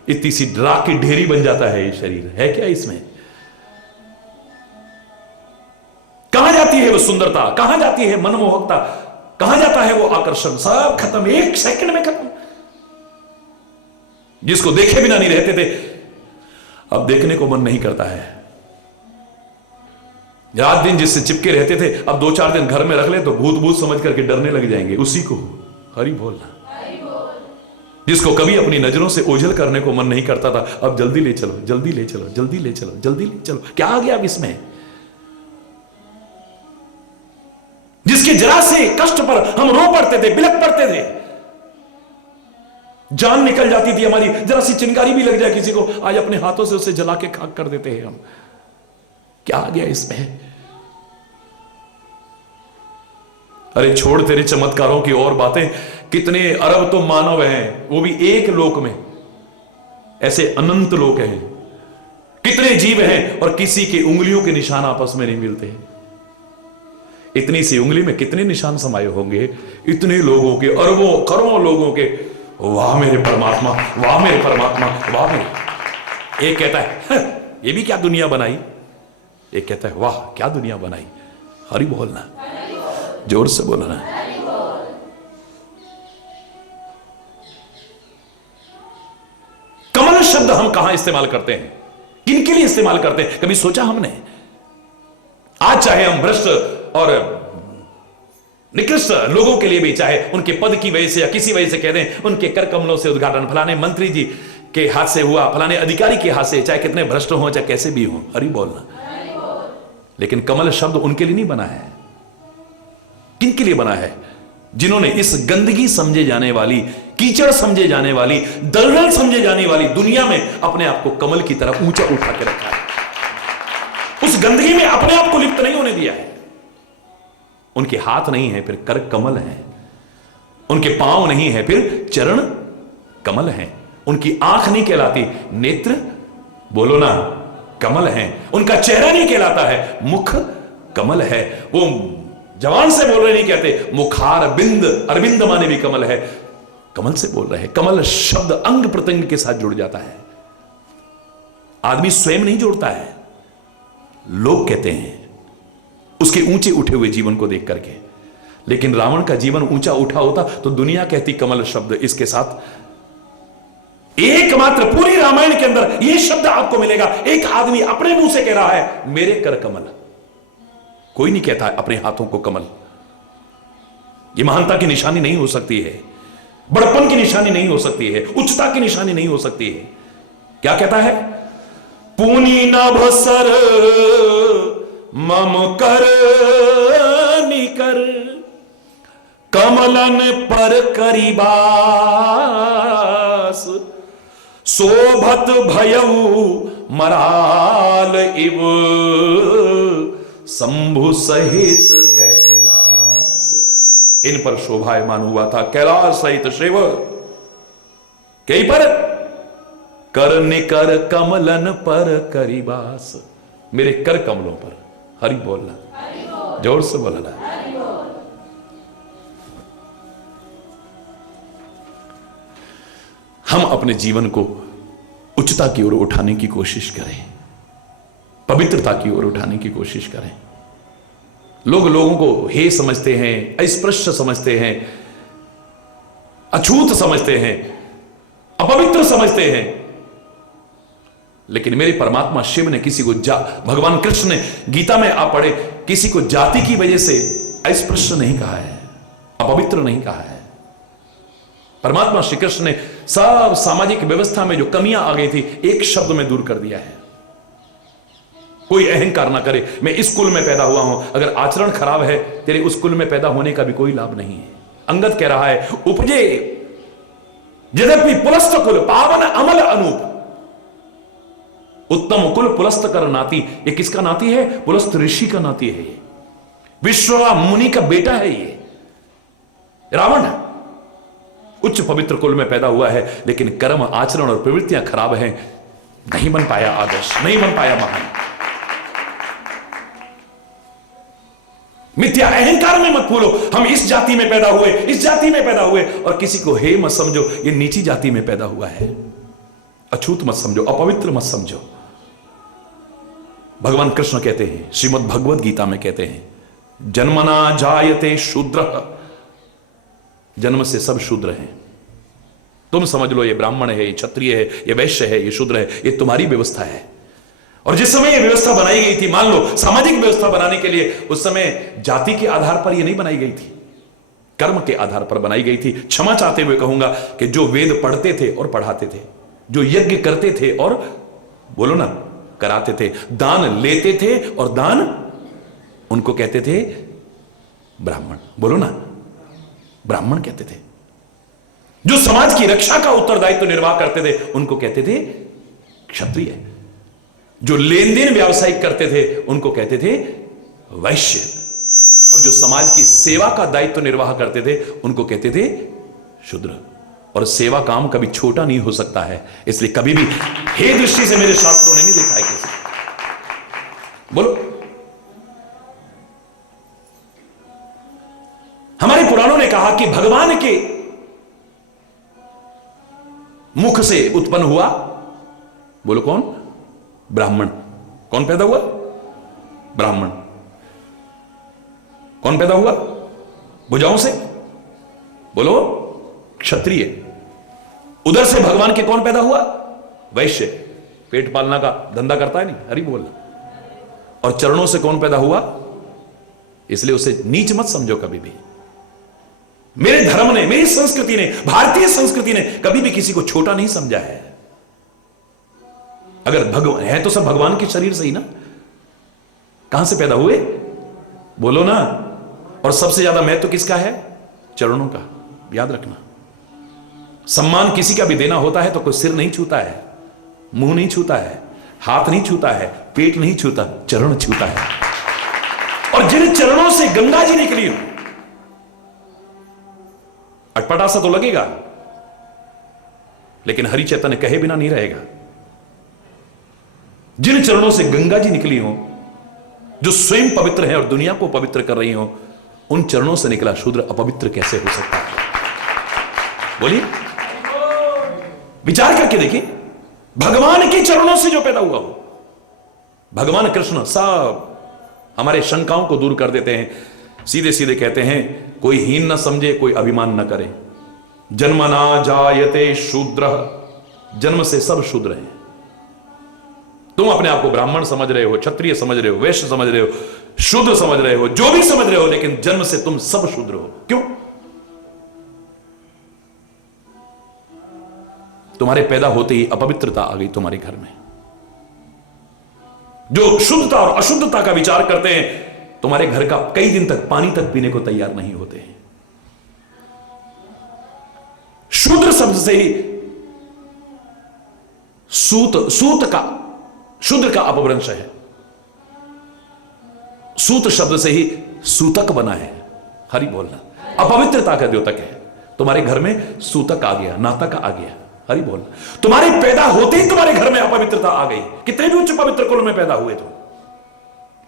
इतनी सी राख की ढेरी बन जाता है ये शरीर। है क्या इसमें? कहां जाती है वो सुंदरता, कहां जाती है मनमोहकता, कहां जाता है वो आकर्षण? सब खत्म, 1 सेकंड में खत्म। जिसको देखे बिना नहीं रहते थे, अब देखने को मन नहीं करता है। रात दिन जिससे चिपके रहते थे, अब 2-4 दिन घर में रख ले तो भूत भूत समझ करके डरने लग जाएंगे उसी को। हरि बोलना। जिसको कभी अपनी नजरों से ओझल करने को मन नहीं करता था, अब जल्दी ले चलो, जल्दी ले चलो, जल्दी ले चलो, जल्दी ले चलो। क्या आ गया अब इसमें? जिसके जरा से कष्ट पर हम रो पड़ते थे, बिलख पड़ते थे, जान निकल जाती थी हमारी, जरा सी चिंगारी भी लग जाए किसी को, आज अपने हाथों से उसे जला के खाक कर देते हैं हम। क्या आ गया इसमें? अरे छोड़ तेरे चमत्कारों की और बातें, कितने अरब तो मानव हैं, वो भी एक लोक में, ऐसे अनंत लोक हैं। कितने जीव हैं और किसी के उंगलियों के निशान आपस में नहीं मिलते। इतनी सी उंगली में कितने निशान समाये होंगे, इतने लोगों के, अरबों करोड़ों लोगों के। वाह मेरे परमात्मा, वाह मेरे परमात्मा, वाह मेरे। एक कहता है ये भी क्या दुनिया बनाई, एक कहता है वाह क्या दुनिया बनाई। हरि बोलना, जोर से बोलना। कमल शब्द हम कहां इस्तेमाल करते हैं, किन के लिए इस्तेमाल करते हैं, कभी सोचा हमने? आज चाहे हम भ्रष्ट और निकृष्ट लोगों के लिए भी, चाहे उनके पद की वजह से या किसी वजह से कह दें, उनके कर कमलों से उद्घाटन फलाने मंत्री जी के हाथ से हुआ, फलाने अधिकारी के हाथ से, चाहे कितने भ्रष्ट हो, चाहे कैसे भी हो। हरि बोलना। लेकिन कमल शब्द उनके लिए नहीं बना है। किन के लिए बना है? जिन्होंने इस गंदगी समझे जाने वाली, कीचड़ समझे जाने वाली, दलदल समझे जाने वाली दुनिया में अपने आप को कमल की तरफ ऊंचा उठा के रखा है। उस गंदगी में अपने आप को लिप्त नहीं होने दिया है। उनके हाथ नहीं है फिर कर कमल है, उनके पांव नहीं है फिर चरण कमल है, उनकी आंख नहीं कहलाती, नेत्र बोलो ना कमल है, उनका चेहरा नहीं कहलाता है, मुख कमल है। वो जवान से बोल रहे नहीं कहते मुखार बिंद, अरविंद माने भी कमल है, कमल से बोल रहे हैं। कमल शब्द अंग प्रत्यंग के साथ जुड़ जाता है। आदमी स्वयं नहीं जोड़ता है, लोग कहते हैं उसके ऊंचे उठे हुए जीवन को देख करके। लेकिन रावण का जीवन ऊंचा उठा होता तो दुनिया कहती कमल शब्द। इसके साथ एकमात्र पूरी रामायण के अंदर यह शब्द आपको मिलेगा। एक आदमी अपने मुंह से कह रहा है मेरे कर कमल। कोई नहीं कहता है अपने हाथों को कमल। यह महानता की निशानी नहीं हो सकती है, बड़पन की निशानी नहीं हो सकती है, उच्चता की निशानी नहीं हो सकती है। क्या कहता है? पूनी नभ सर मम कर निकर, कमलन पर करीबास, शोभत भयऊ मराल इव, शंभु सहित कैलाश। इन पर शोभायमान हुआ था कैलाश सहित शिव। कहीं पर कर निकर कमलन पर करीबास, मेरे कर कमलों पर। हरि बोलना। जोर से बोलना। हम अपने जीवन को उच्चता की ओर उठाने की कोशिश करें, पवित्रता की ओर उठाने की कोशिश करें। लोग लोगों को हे समझते हैं, अस्पृश्य समझते हैं, अछूत समझते हैं, अपवित्र समझते हैं, लेकिन मेरे परमात्मा शिव ने किसी को भगवान कृष्ण ने गीता में आप पढ़े, किसी को जाति की वजह से अस्पृश्य नहीं कहा है, अपवित्र नहीं कहा है। परमात्मा श्री कृष्ण ने सब सामाजिक व्यवस्था में जो कमियां आ गई थी एक शब्द में दूर कर दिया है। कोई अहंकार ना करे, मैं इस कुल में पैदा हुआ हूं, अगर आचरण खराब है तेरे उस कुल में पैदा होने का भी कोई लाभ नहीं है। अंगद कह रहा है, उपजे यद्यपि पुलस्त कुल पावन अमल अनूप, उत्तम कुल पुलस्त कर नाती। ये किसका नाती है? पुलस्त ऋषि का नाती है। ये विश्वा मुनि का बेटा है। ये रावण उच्च पवित्र कुल में पैदा हुआ है, लेकिन कर्म आचरण और प्रवृत्तियां खराब हैं, नहीं बन पाया आदर्श, नहीं बन पाया महान। मिथ्या अहंकार में मत भूलो, हम इस जाति में पैदा हुए, इस जाति में पैदा हुए, और किसी को हे मत समझो ये नीची जाति में पैदा हुआ है। अछूत मत समझो, अपवित्र मत समझो। भगवान कृष्ण कहते हैं, श्रीमद् भगवद गीता में कहते हैं, जन्मना जायते शूद्र, जन्म से सब शूद्र हैं। तुम समझ लो ये ब्राह्मण है, ये क्षत्रिय है, ये वैश्य है, ये शूद्र है, ये तुम्हारी व्यवस्था है। और जिस समय ये व्यवस्था बनाई गई थी, मान लो सामाजिक व्यवस्था बनाने के लिए, उस समय जाति के आधार पर ये नहीं बनाई गई थी, कर्म के आधार पर बनाई गई थी। क्षमा चाहते हुए कहूंगा कि जो वेद पढ़ते थे और पढ़ाते थे, जो यज्ञ करते थे और बोलो ना कराते थे, दान लेते थे और दान, उनको कहते थे ब्राह्मण। बोलो ना, ब्राह्मण कहते थे। जो समाज की रक्षा का उत्तरदायित्व निर्वाह करते थे उनको कहते थे क्षत्रिय। जो लेन देन व्यावसायिक करते थे उनको कहते थे वैश्य। और जो समाज की सेवा का दायित्व निर्वाह करते थे उनको कहते थे शूद्र। और सेवा काम कभी छोटा नहीं हो सकता है, इसलिए कभी भी हे दृष्टि से मेरे शास्त्रों ने नहीं देखा है किसी। बोलो, हमारे पुराणों ने कहा कि भगवान के मुख से उत्पन्न हुआ, बोलो कौन? ब्राह्मण। कौन पैदा हुआ? ब्राह्मण। कौन पैदा हुआ? भुजाओं से, बोलो क्षत्रिय। उधर से भगवान के कौन पैदा हुआ? वैश्य। पेट पालना का धंधा करता है, नहीं, हरि बोल। और चरणों से कौन पैदा हुआ? इसलिए उसे नीच मत समझो कभी भी। मेरे धर्म ने, मेरी संस्कृति ने, भारतीय संस्कृति ने कभी भी किसी को छोटा नहीं समझा है। अगर भगवान है तो सब भगवान के शरीर से ही ना, कहां से पैदा हुए? बोलो ना। और सबसे ज्यादा महत्व किसका है? चरणों का। याद रखना, सम्मान किसी का भी देना होता है तो कोई सिर नहीं छूता है, मुंह नहीं छूता है, हाथ नहीं छूता है, पेट नहीं छूता, चरण छूता है। और जिन चरणों से गंगा जी निकली हो, अटपटा सा तो लगेगा, लेकिन हरि चैतन्य कहे बिना नहीं रहेगा। जिन चरणों से गंगा जी निकली हो, जो स्वयं पवित्र है और दुनिया को पवित्र कर रही हो, उन चरणों से निकला शूद्र अपवित्र कैसे हो सकता है? बोलिए, विचार करके देखिए। भगवान के चरणों से जो पैदा हुआ हो, भगवान कृष्ण सब हमारे शंकाओं को दूर कर देते हैं। सीधे सीधे कहते हैं, कोई हीन न समझे, कोई अभिमान न करे। जन्मना जायते शूद्र, जन्म से सब शूद्र हैं। तुम अपने आप को ब्राह्मण समझ रहे हो, क्षत्रिय समझ रहे हो, वैश्य समझ रहे हो, शूद्र समझ रहे हो, जो भी समझ रहे हो, लेकिन जन्म से तुम सब शूद्र हो। क्यों? तुम्हारे पैदा होते ही अपवित्रता आ गई तुम्हारे घर में। जो शुद्धता और अशुद्धता का विचार करते हैं, तुम्हारे घर का कई दिन तक पानी तक पीने को तैयार नहीं होते हैं। शूद्र शब्द से ही सूत का, शूद्र का अपभ्रंश है। सूत शब्द से ही सूतक बना है। हरि बोलना, अपवित्रता का द्योतक है। तुम्हारे घर में सूतक आ गया, नातक आ गया। हरि बोलना, तुम्हारे पैदा होते ही तुम्हारे घर में अपवित्रता आ गई। कितने भी उच्च पवित्र कुल में पैदा हुए तुम,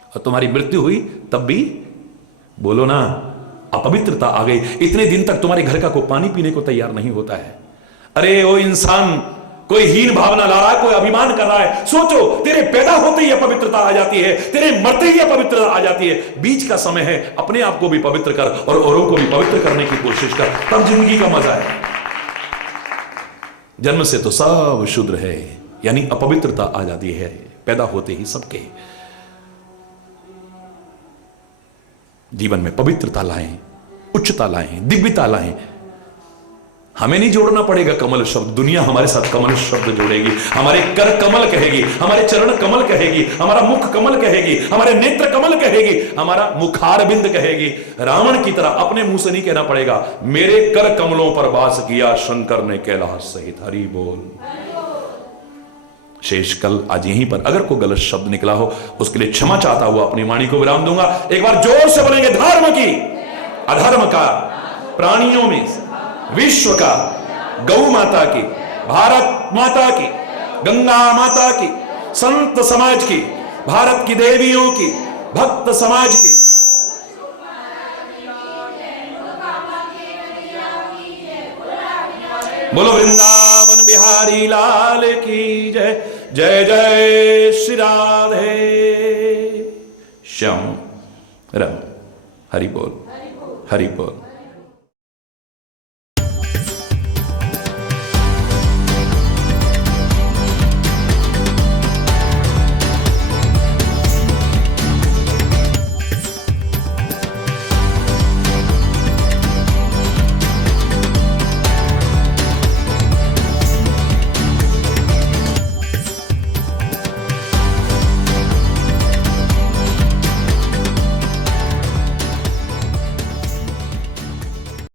और तुम्हारी मृत्यु हुई तब भी बोलो ना, अपवित्रता आ गई। इतने दिन तक तुम्हारे घर का कोई पानी पीने को तैयार नहीं होता है। अरे ओ इंसान, कोई हीन भावना ला रहा है, कोई अभिमान कर रहा है। सोचो, तेरे पैदा होते ही अपवित्रता आ जाती है, तेरे मरते ही अपवित्रता आ जाती है। बीच का समय है, अपने आप को भी पवित्र कर और औरों को भी पवित्र करने की कोशिश कर, तब जिंदगी का मजा है। जन्म से तो सब शुद्र है, यानी अपवित्रता आ जाती है पैदा होते ही सबके। जीवन में पवित्रता लाएं, उच्चता लाएं, दिव्यता लाएं। हमें नहीं जोड़ना पड़ेगा कमल शब्द, दुनिया हमारे साथ कमल शब्द जोड़ेगी। हमारे कर कमल कहेगी, हमारे चरण कमल कहेगी, हमारा मुख कमल कहेगी, हमारे नेत्र कमल कहेगी, हमारा मुखारबिंद कहेगी। रावण की तरह अपने मुंह से नहीं कहना पड़ेगा, मेरे कर कमलों पर वास किया शंकर ने कैलाश सहित। हरि बोल। शेष कल आज यहीं पर अगर कोई गलत शब्द निकला हो, उसके लिए क्षमा चाहता हुआ अपनी वाणी को विराम दूंगा। एक बार जोर से बोलेंगे, धर्म की, अधर्म का, प्राणियों में, विश्व का, गौ माता की, भारत माता की, गंगा माता की, संत समाज की, भारत की देवियों की, भक्त समाज की। बोलो वृंदावन बिहारी लाल की जय। जय जय श्री राधे श्याम रम। हरि बोल, हरि बोल।